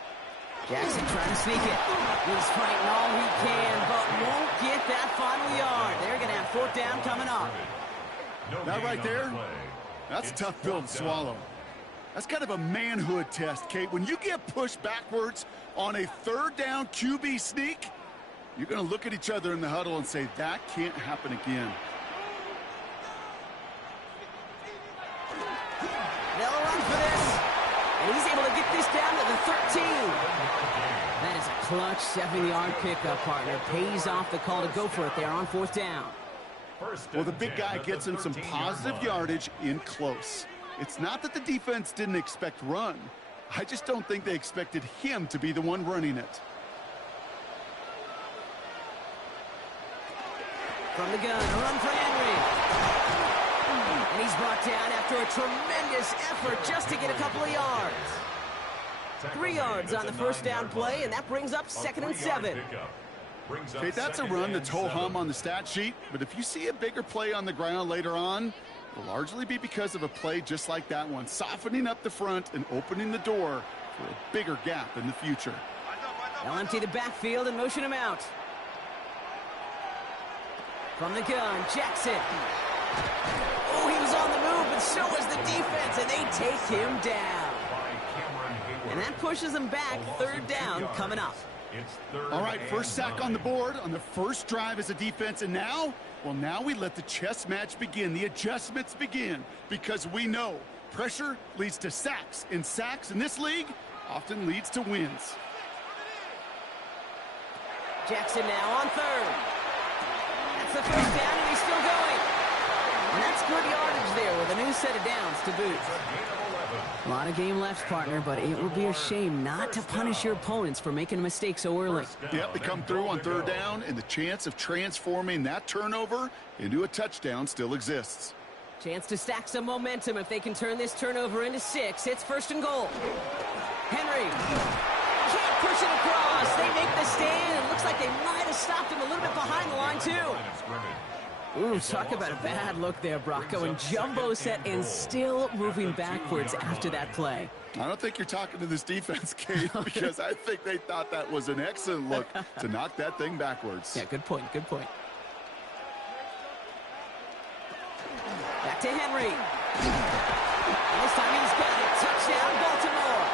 Jackson trying to sneak it. He's fighting all he can, but won't get that final yard. They're going to have 4th down coming up. That right there, that's a tough pill to swallow. That's kind of a manhood test, Kate. When you get pushed backwards on a 3rd down QB sneak, you're going to look at each other in the huddle and say, that can't happen again. They'll run for this. And he's able to get this down to the 13. That is a clutch 7-yard pickup, partner. Pays off the call to go for it there on 4th down. Well, the big guy gets him some positive yardage in close. It's not that the defense didn't expect run. I just don't think they expected him to be the one running it. From the gun, a run for Henry. And he's brought down after a tremendous effort just to get a couple of yards. 3 yards on the first down play, and that brings up 2nd and 7. Okay, that's a run that's ho-hum on the stat sheet, but if you see a bigger play on the ground later on, it'll largely be because of a play just like that one, softening up the front and opening the door for a bigger gap in the future. They'll empty the backfield and motion him out. From the gun, Jackson. Oh, he was on the move, but so was the defense, and they take him down. And that pushes them back. 3rd down coming up. All right, first sack on the board on the first drive as a defense, and now, well, now we let the chess match begin, the adjustments begin, because we know pressure leads to sacks, and sacks in this league often leads to wins. Jackson now on 3rd. That's the 1st down, and he's still going. And that's good yardage there with a new set of downs to boot. A lot of game left, partner, but it would be a shame not to punish your opponents for making a mistake so early. Yep, they come through on 3rd down, and the chance of transforming that turnover into a touchdown still exists. Chance to stack some momentum if they can turn this turnover into 6. It's 1st and goal. Henry can't push it across. They make the stand, and it looks like they might have stopped him a little bit behind the line, too. Ooh, talk about a bad look there, Brock. Going jumbo set and still moving backwards after that play. I don't think you're talking to this defense, Kate, because I think they thought that was an excellent look to knock that thing backwards. Yeah, good point, good point. Back to Henry. And this time he's got it. Touchdown, Baltimore.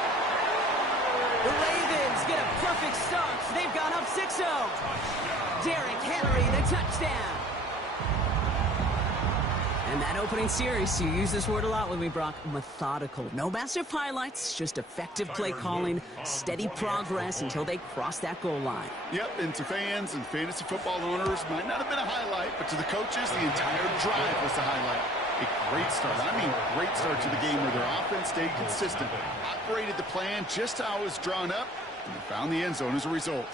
The Ravens get a perfect start. They've gone up 6-0. Derrick Henry, the touchdown. And that opening series, you use this word a lot with me, Brock, methodical. No massive highlights, just effective play calling, steady progress until they cross that goal line. Yep, and to fans and fantasy football owners, might not have been a highlight, but to the coaches, the entire drive was a highlight. A great start, I mean great start to the game where their offense stayed consistent, operated the plan just how it was drawn up, And they found the end zone as a result.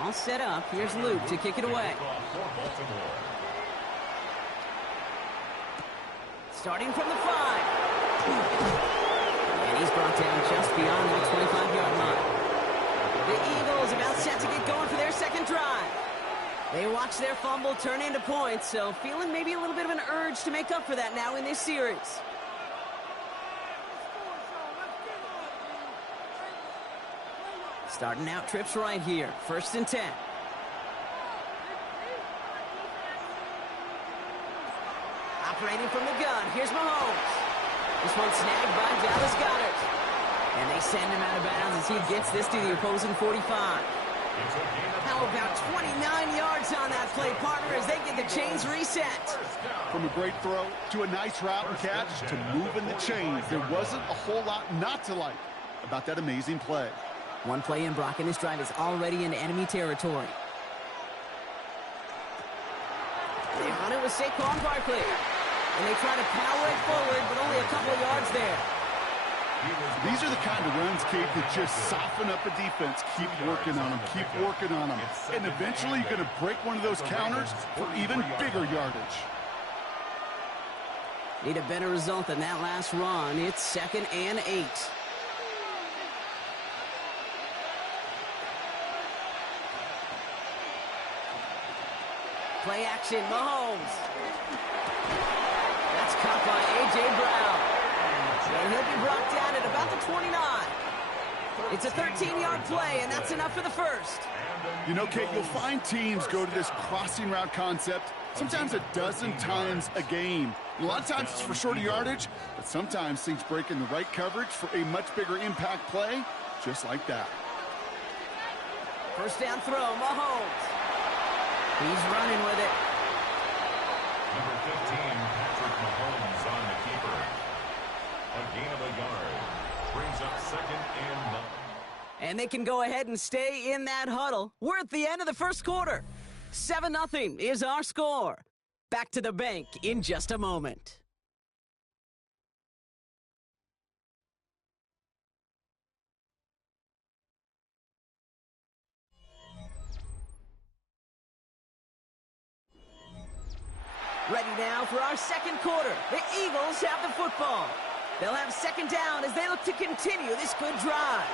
All set up. Here's Luke to kick it away. Starting from the 5. And he's brought down just beyond that 25-yard line. The Eagles about set to get going for their second drive. They watch their fumble turn into points, so feeling maybe a little bit of an urge to make up for that now in this series. Starting out trips right here. 1st and 10. Operating from the gun. Here's Mahomes. This one snagged by Dallas Goedert. And they send him out of bounds as he gets this to the opposing 45. How about 29 yards on that play, partner, as they get the chains reset. From a great throw to a nice route and catch to moving the chains. There wasn't a whole lot not to like about that amazing play. One play in, Brock, and this drive is already in enemy territory. They run it with Saquon Barkley. And they try to power it forward, but only a couple of yards there. These are the kind of runs, Kate, that just soften up a defense. Keep working on them. Keep working on them. And eventually you're going to break one of those counters for even bigger yardage. Need a better result than that last run. It's 2nd and 8. Play action, Mahomes. That's caught by A.J. Brown. And he'll be brought down at about the 29. It's a 13-yard play, and that's enough for the first. You know, Kate, you'll find teams go to this crossing route concept sometimes a dozen times a game. A lot of times it's for shorter yardage, but sometimes things break in the right coverage for a much bigger impact play, just like that. First down throw, Mahomes. He's running with it. Number 15, Patrick Mahomes on the keeper. A gain of a yard. Brings up 2nd and 9. And they can go ahead and stay in that huddle. We're at the end of the first quarter. 7-0 is our score. Back to the bank in just a moment. Ready now for our second quarter. The Eagles have the football. They'll have 2nd down as they look to continue this good drive.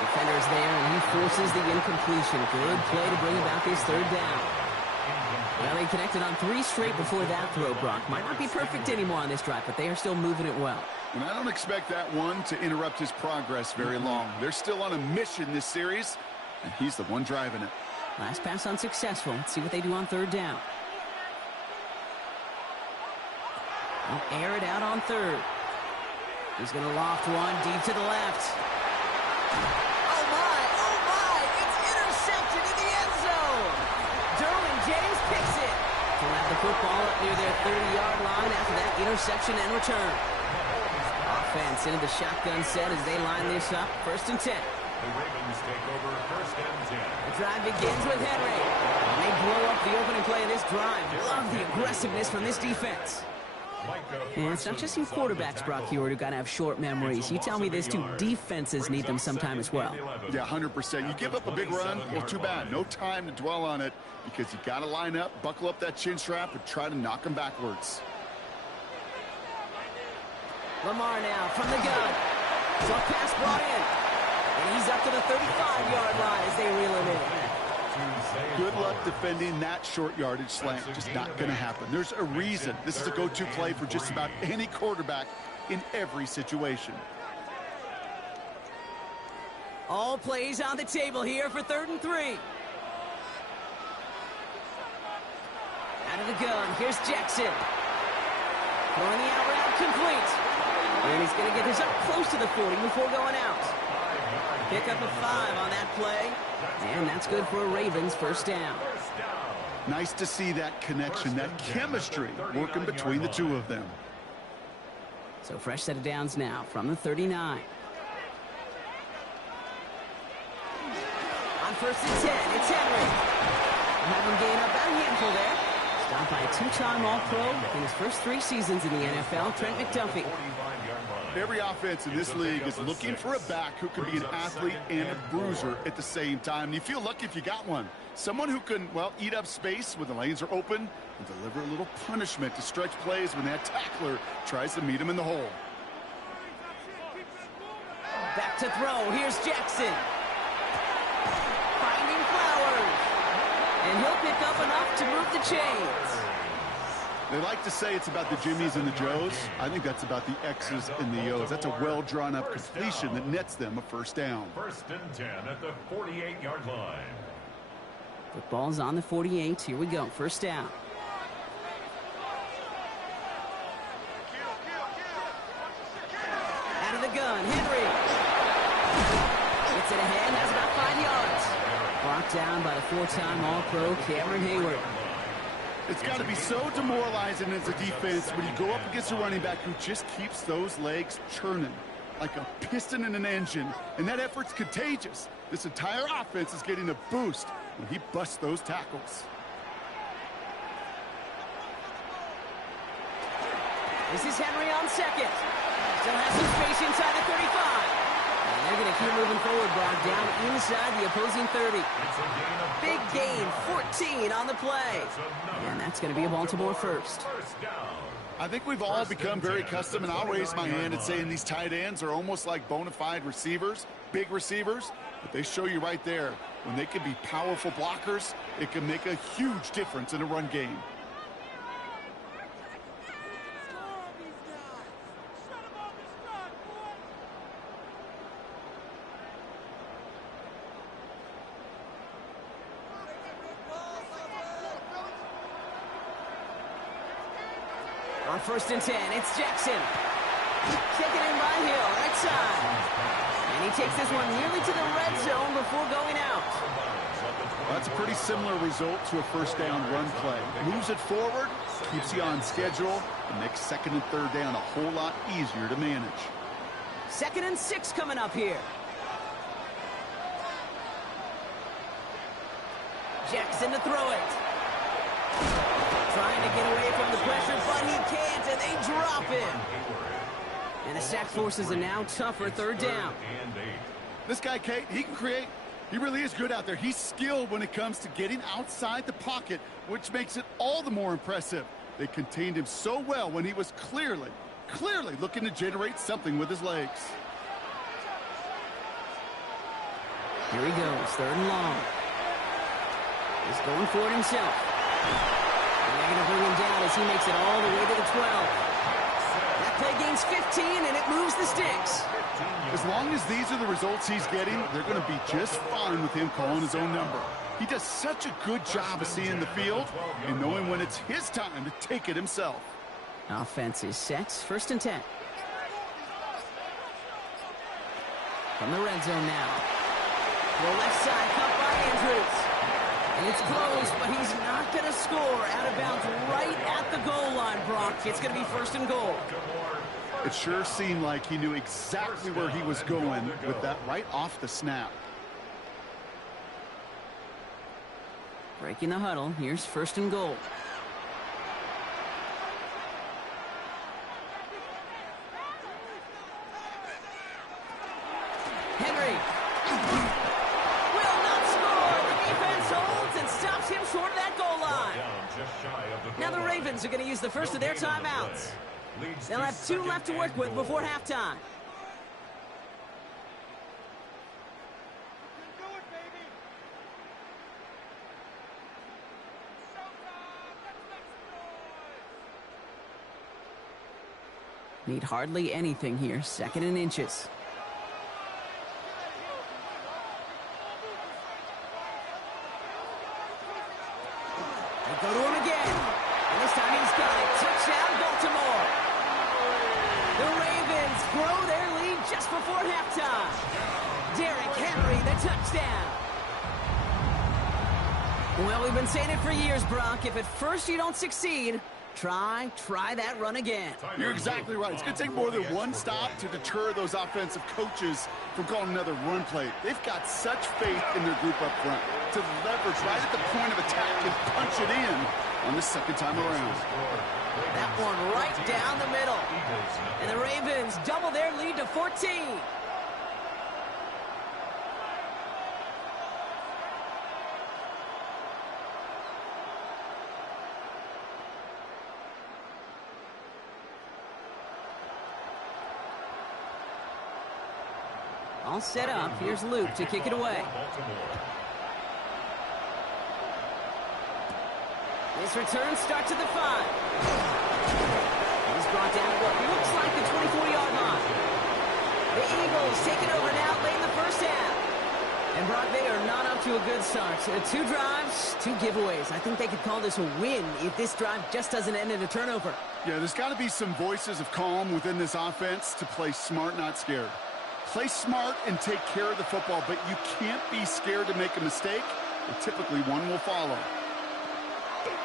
Defender's there, and he forces the incompletion. Good play to bring about this 3rd down. Well, they connected on 3 straight before that throw, Brock. Might not be perfect anymore on this drive, but they are still moving it well. And I don't expect that one to interrupt his progress very long. They're still on a mission this series, and he's the one driving it. Last pass unsuccessful. Let's see what they do on 3rd down. They'll air it out on 3rd. He's going to loft one deep to the left. Oh, my, it's intercepted in the end zone. Derwin James picks it. He'll have the football up near their 30-yard line after that interception and return. Offense into the shotgun set as they line this up. 1st and 10. The Ravens take over 1st and 10. The drive begins with Henry. And they blow up the opening play of this drive. Love the aggressiveness from this defense. And it's not just you quarterbacks, Brock Huard, who got to have short memories. You tell me this too, defenses need them sometime as well. Yeah, 100%. You give up a big run, well, too bad. No time to dwell on it because you got to line up, buckle up that chin strap, and try to knock them backwards. Lamar now from the gun. Short pass brought in. And he's up to the 35-yard line as they reel him in. Good luck defending that short yardage slant. Just not going to happen. There's a reason. This is a go-to play for just about any quarterback in every situation. All plays on the table here for 3rd and 3. Out of the gun, here's Jackson. Throwing the out route complete. And he's going to get this up close to the 40 before going out. Pick up a 5 on that play. And that's good for a Ravens 1st down. Nice to see that connection, that chemistry working between the two of them. So fresh set of downs now from the 39. first and 10. It's Henry. Have him gain up about a handful there. Stopped by a two-time All-Pro in his first 3 seasons in the NFL, Trent McDuffie. Every offense in this league is looking for a back who can be an athlete and a bruiser at the same time. You feel lucky if you got one. Someone who can, well, eat up space when the lanes are open and deliver a little punishment to stretch plays when that tackler tries to meet him in the hole. Back to throw. Here's Jackson. Finding Flowers. And he'll pick up enough to move the chains. They like to say it's about the Jimmies and the Joes. I think that's about the X's and the O's. That's a well-drawn-up completion that nets them a first down. First and 10 at the 48-yard line. Football's on the 48. Here we go. First down. Out of the gun. Henry. Gets it ahead. Has about 5 yards. Brought down by the 4-time All-Pro Cameron Hayward. It's got to be so demoralizing as a defense when you go up against a running back who just keeps those legs churning like a piston in an engine, and that effort's contagious. This entire offense is getting a boost when he busts those tackles. This is Henry on second. Still has some space inside the 35. And they're going to keep moving forward, Brock, down inside the opposing 30. Big gain, 14 on the play. And that's going to be a Baltimore first. I think we've all become very accustomed, and I'll raise my hand and say these tight ends are almost like bona fide receivers, big receivers. But they show you right there, when they can be powerful blockers, it can make a huge difference in a run game. On first and 10, it's Jackson. Taken in by Hill, right side. And he takes this one nearly to the red zone before going out. That's a pretty similar result to a first down run play. Moves it forward, keeps you on schedule, and makes second and third down a whole lot easier to manage. 2nd and 6 coming up here. Jackson to throw it. Trying to get away from the pressure, but he can't, and they drop him. And the sack forces a now tougher 3rd down. This guy, Kate, he can create. He really is good out there. He's skilled when it comes to getting outside the pocket, which makes it all the more impressive. They contained him so well when he was clearly looking to generate something with his legs. Here he goes, 3rd and long. He's going for it himself. And they're going to bring him down as he makes it all the way to the 12. That play gains 15, and it moves the sticks. As long as these are the results he's getting, they're going to be just fine with him calling his own number. He does such a good job of seeing the field and knowing when it's his time to take it himself. Offense is set. 1st and 10. From the red zone now. The left side cut by Andrews. And it's close, but he's not going to score. Out of bounds right at the goal line, Brock. It's going to be 1st and goal. It sure seemed like he knew exactly where he was going with that right off the snap. Breaking the huddle. Here's 1st and goal. Henry. Will not score. The defense holds and stops him short of that goal line. Now the Ravens are going to use the first of their timeouts. They'll have 2 left to work with before halftime. Need hardly anything here. 2nd and inches. They go to him again. And this time he's got it. Touchdown, Baltimore. The Ravens grow their lead just before halftime. Derrick Henry, the touchdown. Well, we've been saying it for years, Brock. If at first you don't succeed, Try that run again. You're exactly right. It's going to take more than one stop to deter those offensive coaches from calling another run play. They've got such faith in their group up front to leverage right at the point of attack and punch it in on the second time around. That one right down the middle. And the Ravens double their lead to 14. All set up. Here's Luke to kick it away. This return starts at the 5. He's brought down at what looks like the 24-yard line. The Eagles take it over now late in the first half. And Brock, they are not up to a good start. 2 drives, 2 giveaways. I think they could call this a win if this drive just doesn't end in a turnover. Yeah, there's got to be some voices of calm within this offense to play smart, not scared. Play smart and take care of the football, but you can't be scared to make a mistake, or typically one will follow.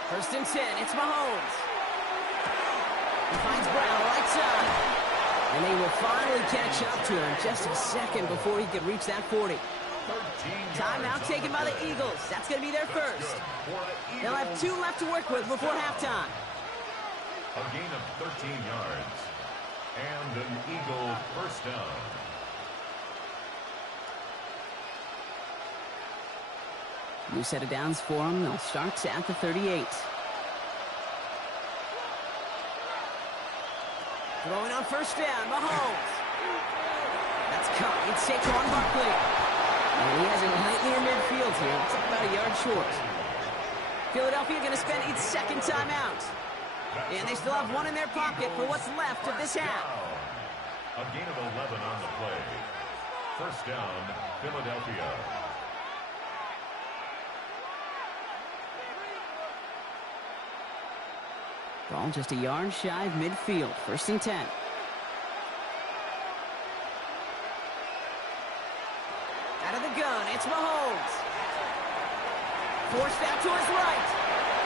First and 10, it's Mahomes. He finds Brown right side. And they will finally catch up to him just a second before he could reach that 40. Timeout taken by the Eagles. That's going to be their first. They'll have 2 left to work with before halftime. A gain of 13 yards. And an Eagle first down. New set of downs for them. They'll start at the 38. Throwing on first down, Mahomes. That's caught. It's Saquon Barkley. And he has it right near midfield here. It's about a yard short. Philadelphia going to spend its second timeout. And they still have 1 in their pocket for what's left of this half. A gain of 11 on the play. First down, Philadelphia. Ball just a yard shy of midfield. First and 10. Out of the gun, it's Mahomes. Forced out to his right.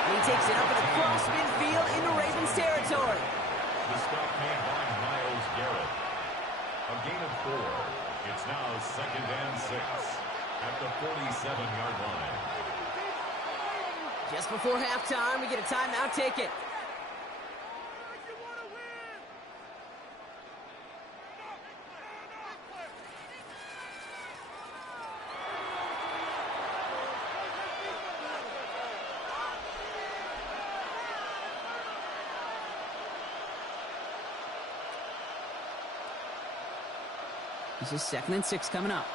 And he takes it up and across midfield into Ravens territory. The stop made by Myles Garrett. A gain of 4. It's now second and 6 at the 47-yard line. Just before halftime, we get a timeout ticket. This is second and 6 coming up.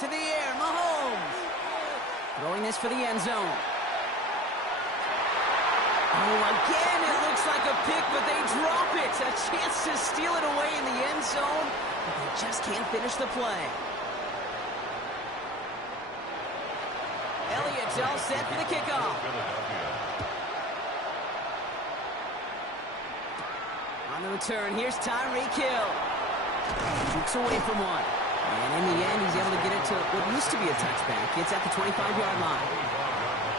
To the air, Mahomes. Throwing this for the end zone. Oh, again, it looks like a pick, but they drop it. A chance to steal it away in the end zone, but they just can't finish the play. Elliott all set for the kickoff. On the return, here's Tyreek Hill. Shoots away from one. And in the end, he's able to get it to what used to be a touchback. It's at the 25-yard line.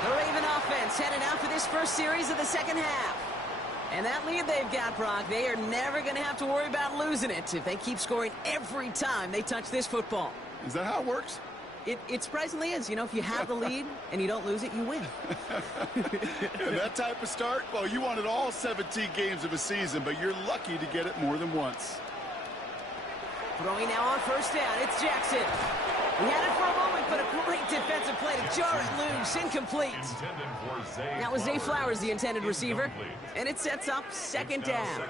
The Raven offense headed out for this first series of the second half. And that lead they've got, Brock, they are never going to have to worry about losing it if they keep scoring every time they touch this football. Is that how it works? It surprisingly is. You know, if you have the lead and you don't lose it, you win. And that type of start, well, you wanted all 17 games of a season, but you're lucky to get it more than once. Throwing now on first down, it's Jackson. He had it for a moment, but a great defensive play to jar it loose, incomplete. That was Zay Flowers, the intended receiver, and it sets up second down.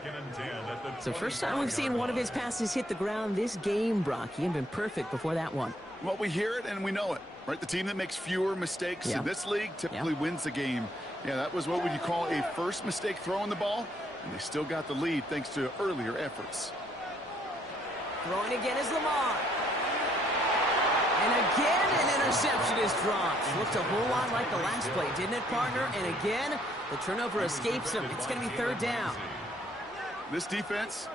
So first time we've seen one of his passes hit the ground this game, Brock. He had been perfect before that one. Well, we hear it and we know it, right? The team that makes fewer mistakes in this league typically wins the game. Yeah, that was what would you call a first mistake throwing the ball, and they still got the lead thanks to earlier efforts. Throwing again is Lamar. And again, an interception is dropped. Looked a whole lot like the last play, didn't it, partner? And again, the turnover escapes him. It's going to be third down. This defense,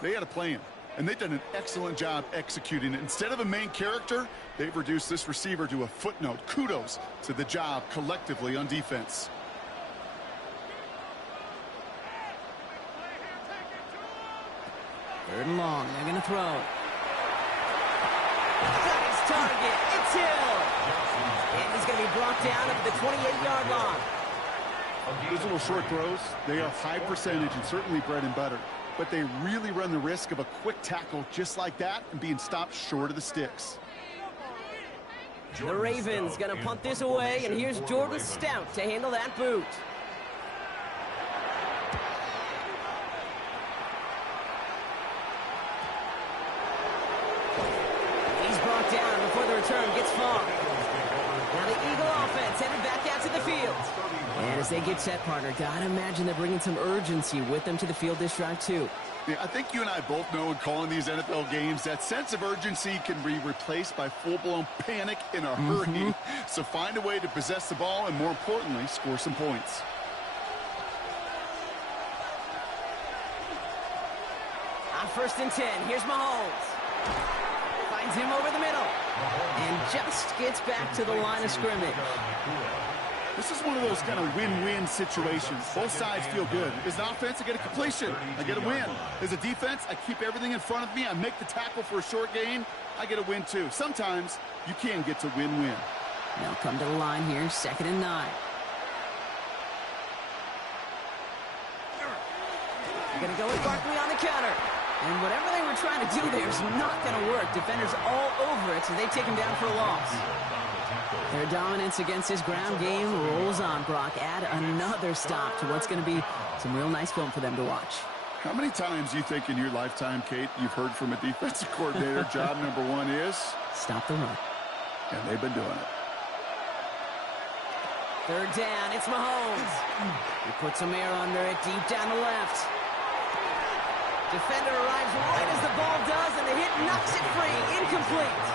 they had a plan. and they've done an excellent job executing it. Instead of a main character, they've reduced this receiver to a footnote. Kudos to the job collectively on defense. Third and long. They're going to throw. Got his target. It's Hill. And he's going to be brought down at the 28-yard line. Those little short throws, they are high percentage and certainly bread and butter. But they really run the risk of a quick tackle just like that and being stopped short of the sticks. The Ravens going to punt this away, and here's Jordan Stout to handle that boot. He's brought down before the return gets far. Now the Eagle offense headed back out to the field. And as they get set, partner, gotta imagine they're bringing some urgency with them to the field this drive, too. Yeah, I think you and I both know in calling these NFL games that sense of urgency can be replaced by full-blown panic in a hurry. So find a way to possess the ball and, more importantly, score some points. On 1st and 10, here's Mahomes. Finds him over the middle. And just gets back to the line of scrimmage. This is one of those kind of win-win situations. Both sides feel good. As an offense, I get a completion. I get a win. As a defense, I keep everything in front of me. I make the tackle for a short gain. I get a win, too. Sometimes you can get to win-win. They'll come to the line here, 2nd and 9. They're going to go with Barkley on the counter. And whatever they were trying to do there is not going to work. Defenders all over it, so they take him down for a loss. Their dominance against his ground game rolls on, Brock. Add another stop to what's going to be some real nice film for them to watch. How many times do you think in your lifetime, Kate, you've heard from a defensive coordinator, job number one is? Stop the run. And they've been doing it. 3rd down, it's Mahomes. He puts some air under it, deep down the left. Defender arrives right as the ball does, and the hit knocks it free. Incomplete.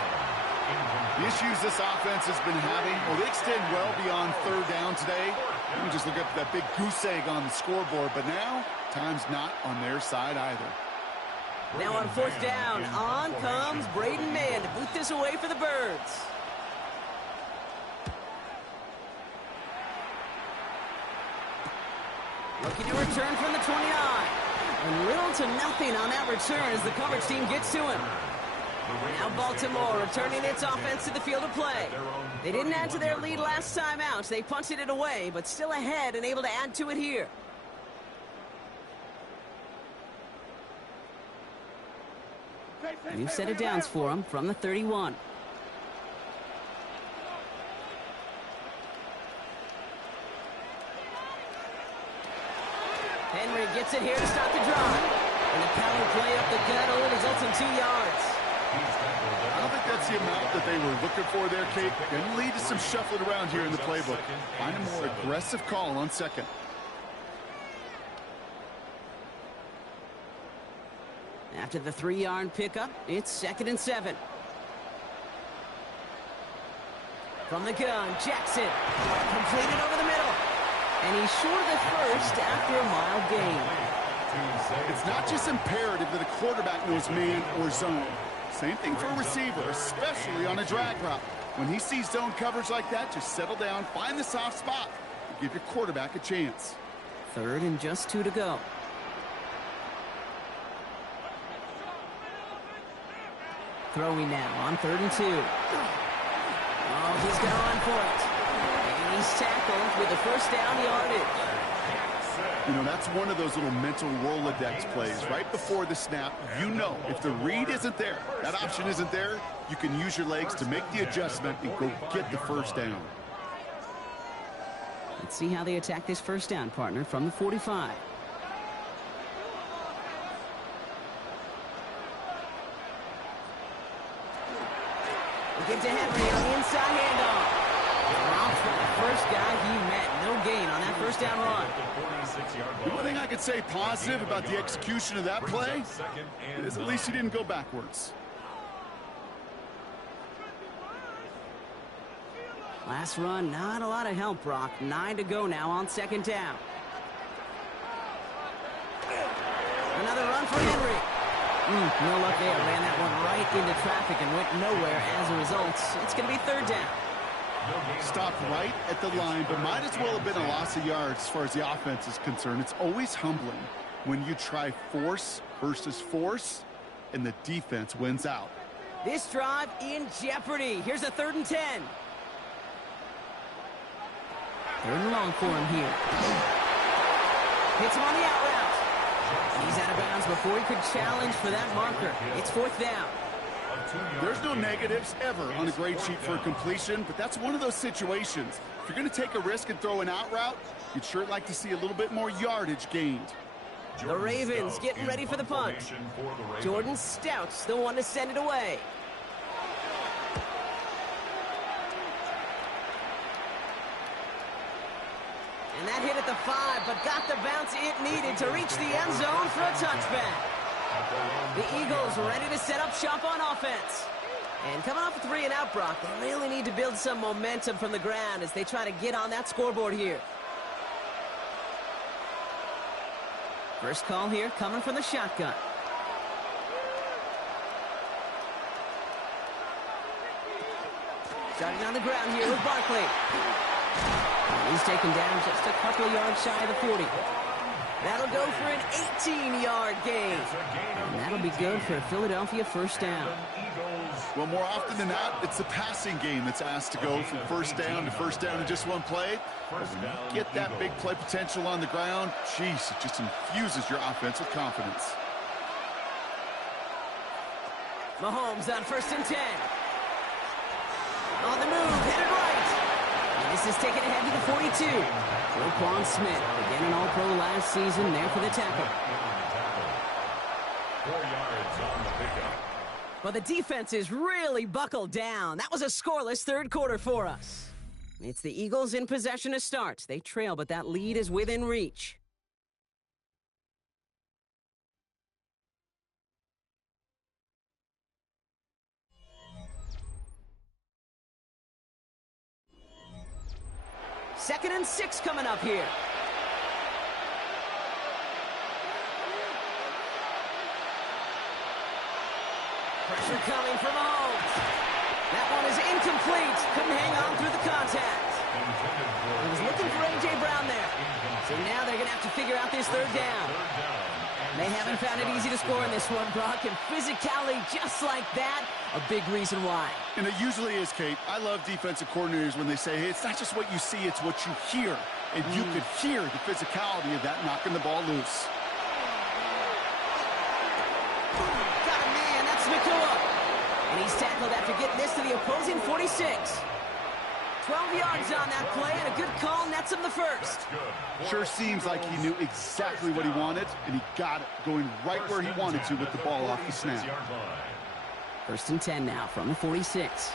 The issues this offense has been having, well, they extend well beyond 3rd down today. You can just look up that big goose egg on the scoreboard, but now, time's not on their side either. Now on 4th down, on comes Braden Mann to boot this away for the Birds. Looking to return from the 29. And little to nothing on that return as the coverage team gets to him. Now Baltimore returning its offense to the field of play. They didn't add to their lead last time out. They punted it away, but still ahead and able to add to it here. New set of downs for them from the 31. Henry gets it here to stop the drive. And the power play up the gut only results in 2 yards. I don't think that's the amount that they were looking for there, Kate. Going to lead to some shuffling around here in the playbook. Find a more aggressive call on 2nd. After the 3-yard pickup, it's 2nd and 7. From the gun, Jackson. Completed over the middle. And he's short of the first after a mild gain. It's not just imperative that a quarterback knows man or zone. Same thing for a receiver, especially on a drag route. When he sees zone coverage like that, just settle down, find the soft spot, and give your quarterback a chance. 3rd and just 2 to go. Throwing now on 3rd and 2. Oh, he's going to run for it. And he's tackled with the 1st down yardage. You know, that's one of those little mental Rolodex plays. Right before the snap, you know if the read isn't there, that option isn't there, you can use your legs to make the adjustment and go get the 1st down. Let's see how they attack this 1st down, partner, from the 45. We get to Henry on the inside handoff. Ralph's the 1st guy he met. No gain on that 1st down run. The one thing I could say positive about the execution of that play is at least he didn't go backwards. Last run, not a lot of help, Brock. 9 to go now on 2nd down. Another run for Henry. No luck there. Ran that one right into traffic and went nowhere as a result. It's going to be third down. Stopped right at the line, but might as well have been a loss of yards as far as the offense is concerned. It's always humbling when you try force versus force, and the defense wins out. This drive in jeopardy. Here's a 3rd and 10. 3rd and long for him here. Hits him on the out route. He's out of bounds before he could challenge for that marker. It's 4th down. There's no negatives ever on a grade sheet for a completion, but that's one of those situations. If you're going to take a risk and throw an out route, you'd sure like to see a little bit more yardage gained. The Ravens getting ready for the punt. Jordan Stout's the one to send it away. And that hit at the 5, but got the bounce it needed to reach the end zone for a touchback. The Eagles ready to set up shop on offense. And coming off a 3 and out, Brock, they really need to build some momentum from the ground as they try to get on that scoreboard here. First call here coming from the shotgun. Starting on the ground here with Barkley. He's taken down just a couple of yards shy of the 40. That'll go for an 18-yard gain. And that'll be good for a Philadelphia first down. Well, more often than not, it's the passing game that's asked to go from first down in just one play. But when you get that big play potential on the ground, geez, it just infuses your offense with confidence. Mahomes on 1st and 10. On the move, headed right. And this is taken ahead to the 42. Roquan Smith, again an All-Pro last season, there for the tackle. 4 yards on the pickup. Well, the defense is really buckled down. That was a scoreless third quarter for us. It's the Eagles in possession to start. They trail, but that lead is within reach. Second and 6 coming up here. Pressure coming from Mahomes. That one is incomplete. Couldn't hang on through the contact. He was looking for A.J. Brown there. So now they're going to have to figure out this third down. They haven't found it easy to score in this one, Brock, and physicality just like that, a big reason why. And it usually is, Kate. I love defensive coordinators when they say, hey, it's not just what you see, it's what you hear. And you could hear the physicality of that knocking the ball loose. Got a man, that's Nakua. And he's tackled after getting this to the opposing 46. 12 yards on that play, and a good call nets him the first. Sure seems like he knew exactly what he wanted, and he got it, going right where he wanted to with the ball off the snap. 1st and 10 now from the 46.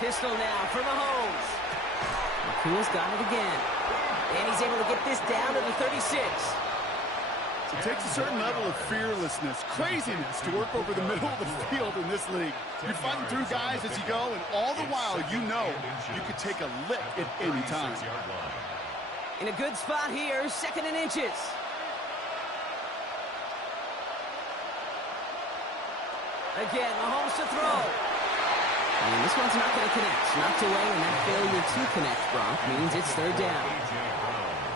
Pistol now for Mahomes. Nakua's got it again. And he's able to get this down to the 36. It takes a certain level of fearlessness, craziness to work over the middle of the field in this league. You're fighting through guys as you go, and all the while you know you could take a lick at any time. In a good spot here, 2nd and inches. Again, Mahomes to throw. And this one's not going to connect. Knocked away, and that failure to connect, Brock, means it's third down.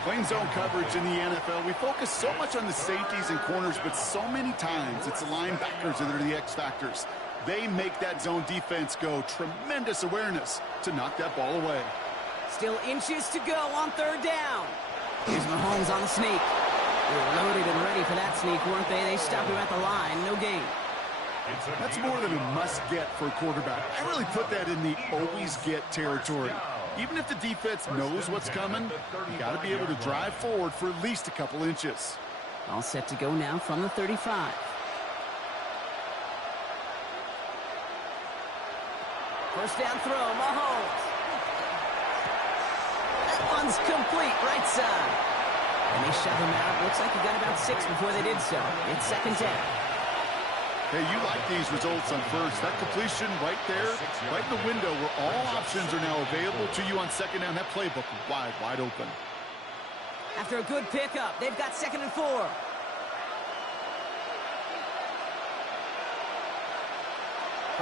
Playing zone coverage in the NFL, we focus so much on the safeties and corners, but so many times it's the linebackers that are the X factors. They make that zone defense go. Tremendous awareness to knock that ball away. Still inches to go on third down. Here's Mahomes on the sneak. They were loaded and ready for that sneak, weren't they? They stopped him at the line. No gain. That's more than a must-get for a quarterback. I really put that in the always-get territory. Even if the defense knows what's coming, you got to be able to drive forward for at least a couple inches. All set to go now from the 35. First down throw, Mahomes. That one's complete, right side. And they shove him out. Looks like he got about 6 before they did so. It's 2nd down. Hey, you like these results on first. That completion right there, right in the window where all options are now available to you on second down. That playbook wide open. After a good pickup, they've got 2nd and 4.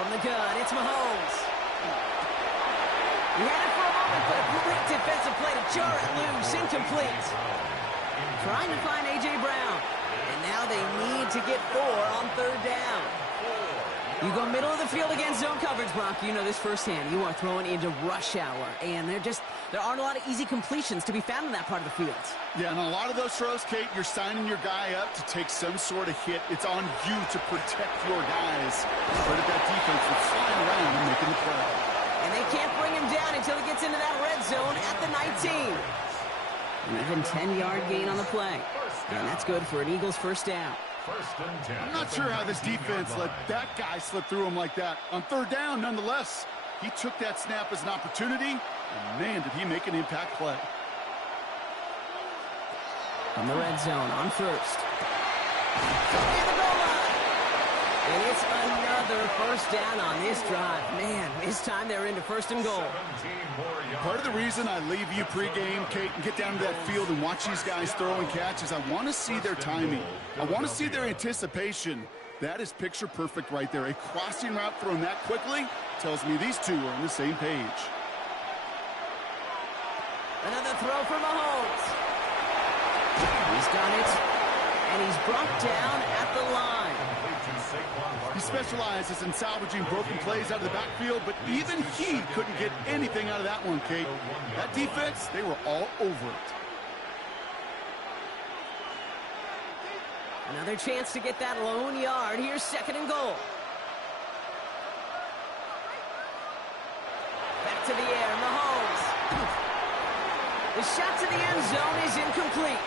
From the gun, it's Mahomes. He had it for a moment, but a great defensive play to jar it loose. Incomplete. Trying to find A.J. Brown. And now they need to get 4 on 3rd down. You go middle of the field against zone coverage, Brock. You know this firsthand. You are throwing into rush hour. And there aren't a lot of easy completions to be found in that part of the field. Yeah, and a lot of those throws, Kate, you're signing your guy up to take some sort of hit. It's on you to protect your guys. But if that defense is flying around and making the play. And they can't bring him down until he gets into that red zone at the 19. An even 10-yard gain on the play. And that's good for an Eagles first down. First and 10. I'm not sure how this defense let that guy slip through him like that. On 3rd down, nonetheless, he took that snap as an opportunity, and man, did he make an impact play. From the red zone on first. And the goal line. And it's another first down on this drive. Man, this time they're into 1st and goal. Part of the reason I leave you pregame, Kate, and get down to that field and watch these guys throw and catch is I want to see their timing. I want to see their anticipation. That is picture perfect right there. A crossing route thrown that quickly tells me these two are on the same page. Another throw for Mahomes. He's got it. And he's brought down at the line. He specializes in salvaging broken plays out of the backfield, but even he couldn't get anything out of that one, Kate. That defense, they were all over it. Another chance to get that lone yard. Here's 2nd and goal. Back to the air, Mahomes. The shot to the end zone is incomplete.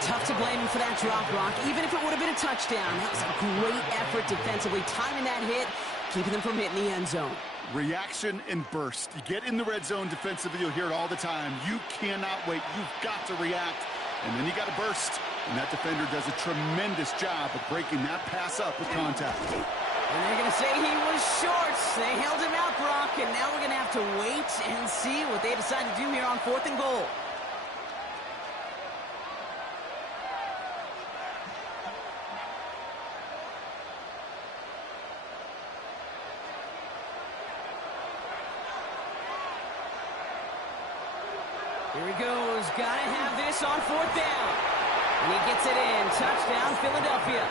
Tough to blame him for that drop, Brock. Even if it would have been a touchdown, that was a great effort defensively, timing that hit, keeping them from hitting the end zone. Reaction and burst. You get in the red zone defensively, you'll hear it all the time. You cannot wait. You've got to react, and then you got to burst. And that defender does a tremendous job of breaking that pass up with contact. And they're going to say he was short. They held him out, Brock, and now we're going to have to wait and see what they decide to do here on 4th and goal. Here he goes. Got to have this on 4th down. And he gets it in. Touchdown, Philadelphia.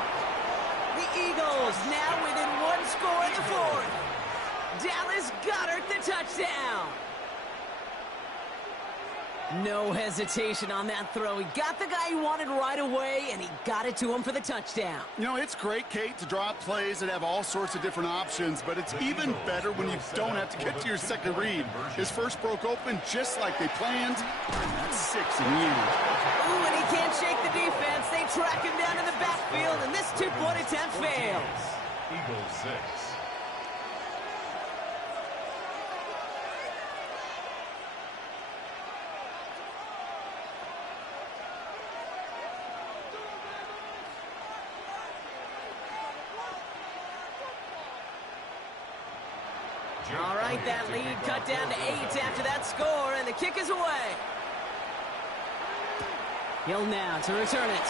The Eagles now within 1 score in the 4th. Dallas Goedert the touchdown. No hesitation on that throw. He got the guy he wanted right away, and he got it to him for the touchdown. You know, it's great, Kate, to draw up plays that have all sorts of different options, but it's even better when you don't have to get to your second read. His first broke open just like they planned, and that's 6 in the end. Ooh, and he can't shake the defense. They track him down in the backfield, and this two-point attempt fails. Eagles 6. All right, that lead cut down to 8 after that score, and the kick is away. Hill now to return it.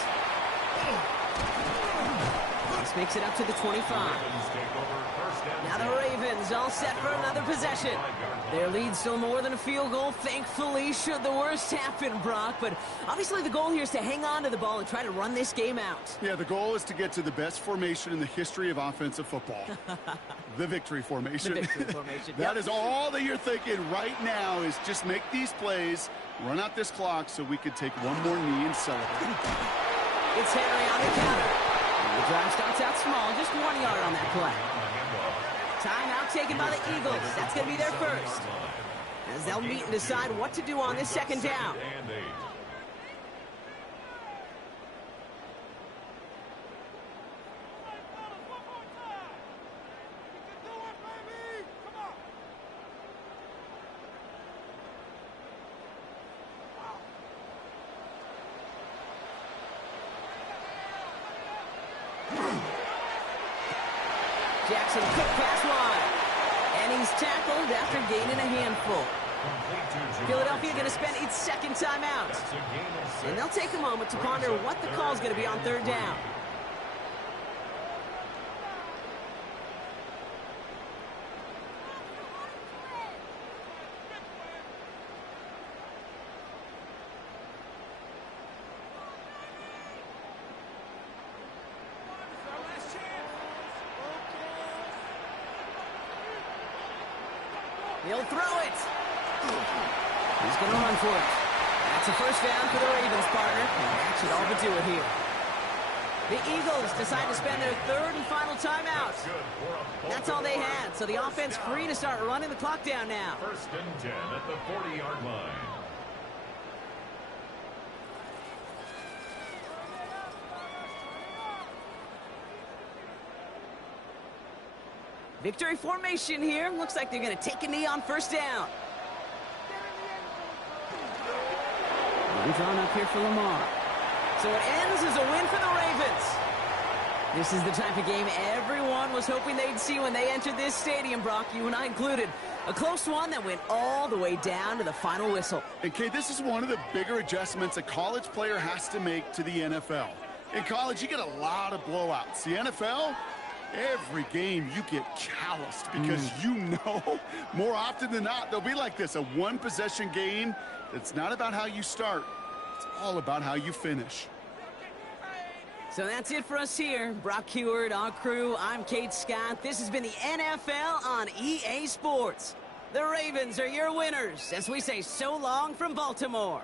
This makes it up to the 25. Now the Ravens all set for another possession. Their lead still more than a field goal, thankfully, should the worst happen, Brock. But obviously the goal here is to hang on to the ball and try to run this game out. Yeah, the goal is to get to the best formation in the history of offensive football. The victory formation. The victory formation. That is all that you're thinking right now is just make these plays, run out this clock so we could take one more knee and celebrate. It's Henry on the counter. The drive starts out small, just 1 yard on that play. Timeout taken by the Eagles. That's going to be their first. As they'll meet and decide what to do on this second down. Jackson, quick pass wide. And he's tackled after gaining a handful. Philadelphia going to spend its second timeout. And they'll take a moment to ponder what the call is going to be on third down. He'll throw it. He's going to run for it. That's a first down for the Ravens, partner. And that should all but do it here. The Eagles decide to spend their third and final timeout. That's all they had, so the offense free to start running the clock down now. First and 10 at the 40-yard line. Victory formation here. Looks like they're going to take a knee on first down. We're drawn up here for Lamar. So it ends as a win for the Ravens. This is the type of game everyone was hoping they'd see when they entered this stadium, Brock, you and I included. A close one that went all the way down to the final whistle. And, Kate, this is one of the bigger adjustments a college player has to make to the NFL. In college, you get a lot of blowouts. The NFL, every game you get calloused because you know more often than not they'll be like this, a one-possession game. It's not about how you start. It's all about how you finish. So that's it for us here. Brock Huard, our crew, I'm Kate Scott. This has been the NFL on EA Sports. The Ravens are your winners as we say so long from Baltimore.